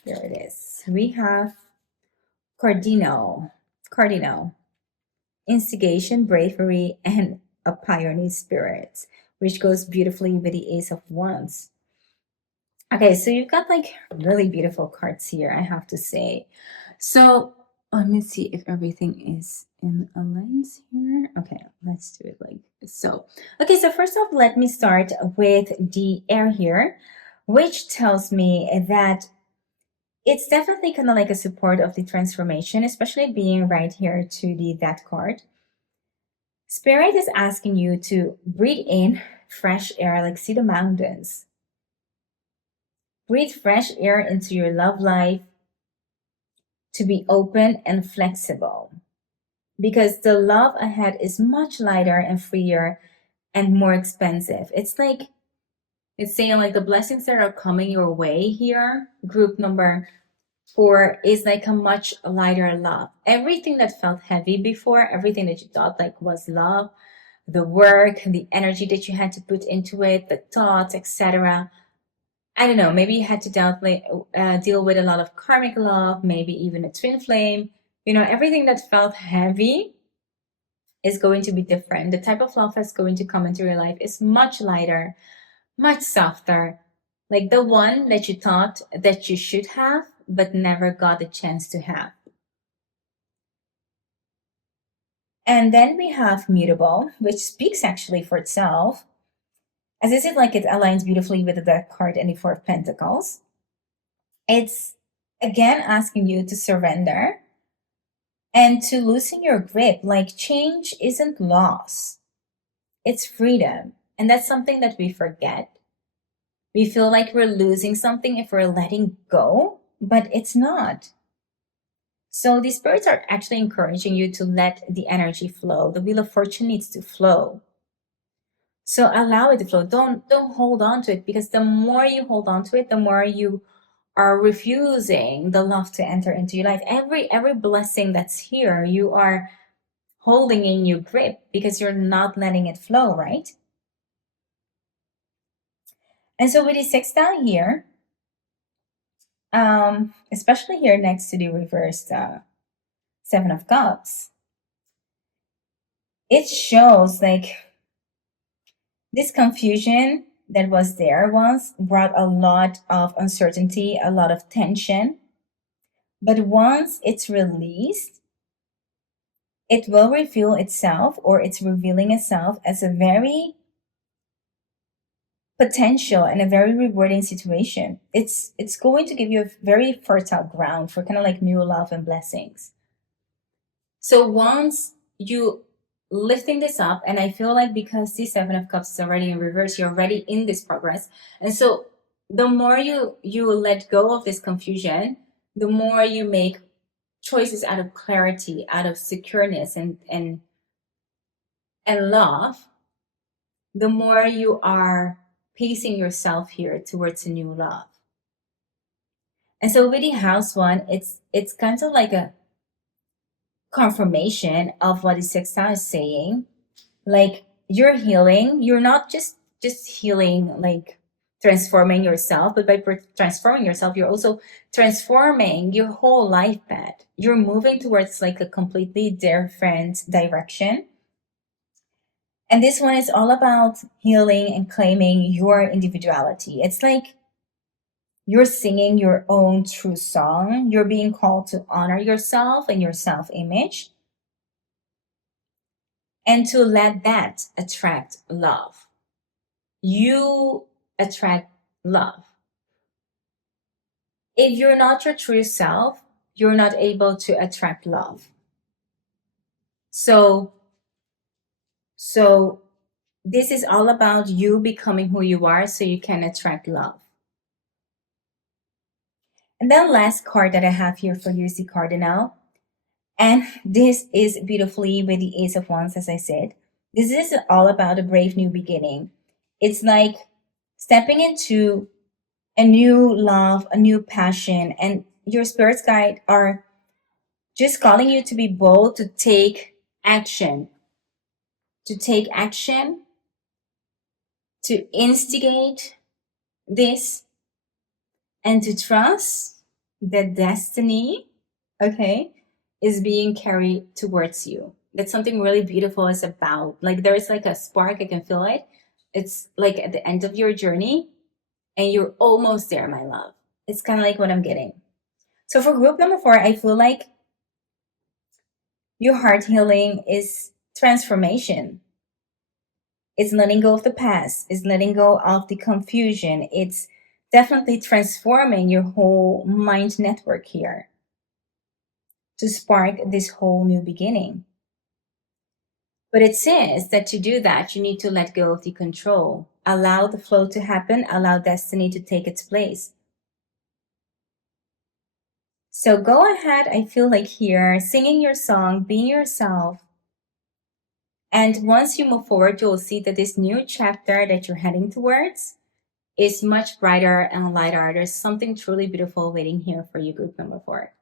There it is. We have Cardinal, instigation, bravery, and a pioneer spirit, which goes beautifully with the Ace of Wands. Okay, so you've got like really beautiful cards here, I have to say. So let me see if everything is in a lens here. Okay, let's do it like so. Okay, so first off, let me start with the air here, which tells me that it's definitely kind of like a support of the transformation, especially being right here to the that card. Spirit is asking you to breathe in fresh air, like see the mountains. Breathe fresh air into your love life, to be open and flexible, because the love ahead is much lighter and freer and more expensive. It's like it's saying like the blessings that are coming your way here, group number 4, is like a much lighter love. Everything that felt heavy before, everything that you thought like was love, the work, the energy that you had to put into it, the thoughts, etc. I don't know, maybe you had to deal with a lot of karmic love, maybe even a twin flame. You know, everything that felt heavy is going to be different. The type of love that's going to come into your life is much lighter, much softer. Like the one that you thought that you should have, but never got the chance to have. And then we have mutable, which speaks actually for itself. As I said, like it aligns beautifully with the Death card and the Four of Pentacles. It's again asking you to surrender and to loosen your grip. Like change isn't loss, it's freedom. And that's something that we forget. We feel like we're losing something if we're letting go, but it's not. So these spirits are actually encouraging you to let the energy flow. The Wheel of Fortune needs to flow. So allow it to flow. Don't hold on to it, because the more you hold on to it, the more you are refusing the love to enter into your life. Every blessing that's here, you are holding in your grip because you're not letting it flow, right? And so with the 6 down here, especially here next to the reversed 7 of Cups, it shows like this confusion that was there once brought a lot of uncertainty, a lot of tension. But once it's released, it will reveal itself, or it's revealing itself as a very potential and a very rewarding situation. It's going to give you a very fertile ground for kind of like new love and blessings. So once you lifting this up, and I feel like because the 7 of Cups is already in reverse, you're already in this progress. And so the more you let go of this confusion, the more you make choices out of clarity, out of secureness and love, the more you are pacing yourself here towards a new love. And so with the House 1, it's kind of like a confirmation of what the 6th house is saying. Like you're healing, you're not just healing, like transforming yourself, but by transforming yourself, you're also transforming your whole life path. You're moving towards like a completely different direction. And this one is all about healing and claiming your individuality. It's like you're singing your own true song. You're being called to honor yourself and your self image, and to let that attract love. You attract love. If you're not your true self, you're not able to attract love. So this is all about you becoming who you are so you can attract love. And then last card that I have here for you is the Cardinal. And this is beautifully with the Ace of Wands, as I said. This is all about a brave new beginning. It's like stepping into a new love, a new passion, and your spirit's guide are just calling you to be bold, action, to take action, to instigate this, and to trust that destiny, okay, is being carried towards you. That's something really beautiful is about. Like there's like a spark, I can feel it. It's like at the end of your journey, and you're almost there, my love. It's kind of like what I'm getting. So for group number 4, I feel like your heart healing is transformation. It's letting go of the past. It's letting go of the confusion. It's definitely transforming your whole mind network here to spark this whole new beginning. But it says that to do that, you need to let go of the control. Allow the flow to happen. Allow destiny to take its place. So go ahead, I feel like here, singing your song, being yourself. And once you move forward, you'll see that this new chapter that you're heading towards is much brighter and lighter. There's something truly beautiful waiting here for you, group number 4.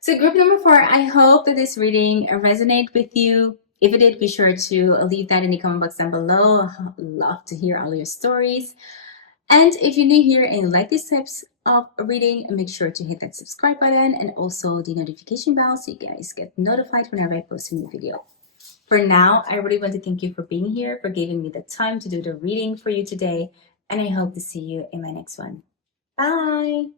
So group number 4, I hope that this reading resonated with you. If it did, be sure to leave that in the comment box down below. I'd love to hear all your stories. And if you're new here and you like these types of reading, make sure to hit that subscribe button and also the notification bell so you guys get notified whenever I post a new video. For now, I really want to thank you for being here, for giving me the time to do the reading for you today, and I hope to see you in my next one. Bye!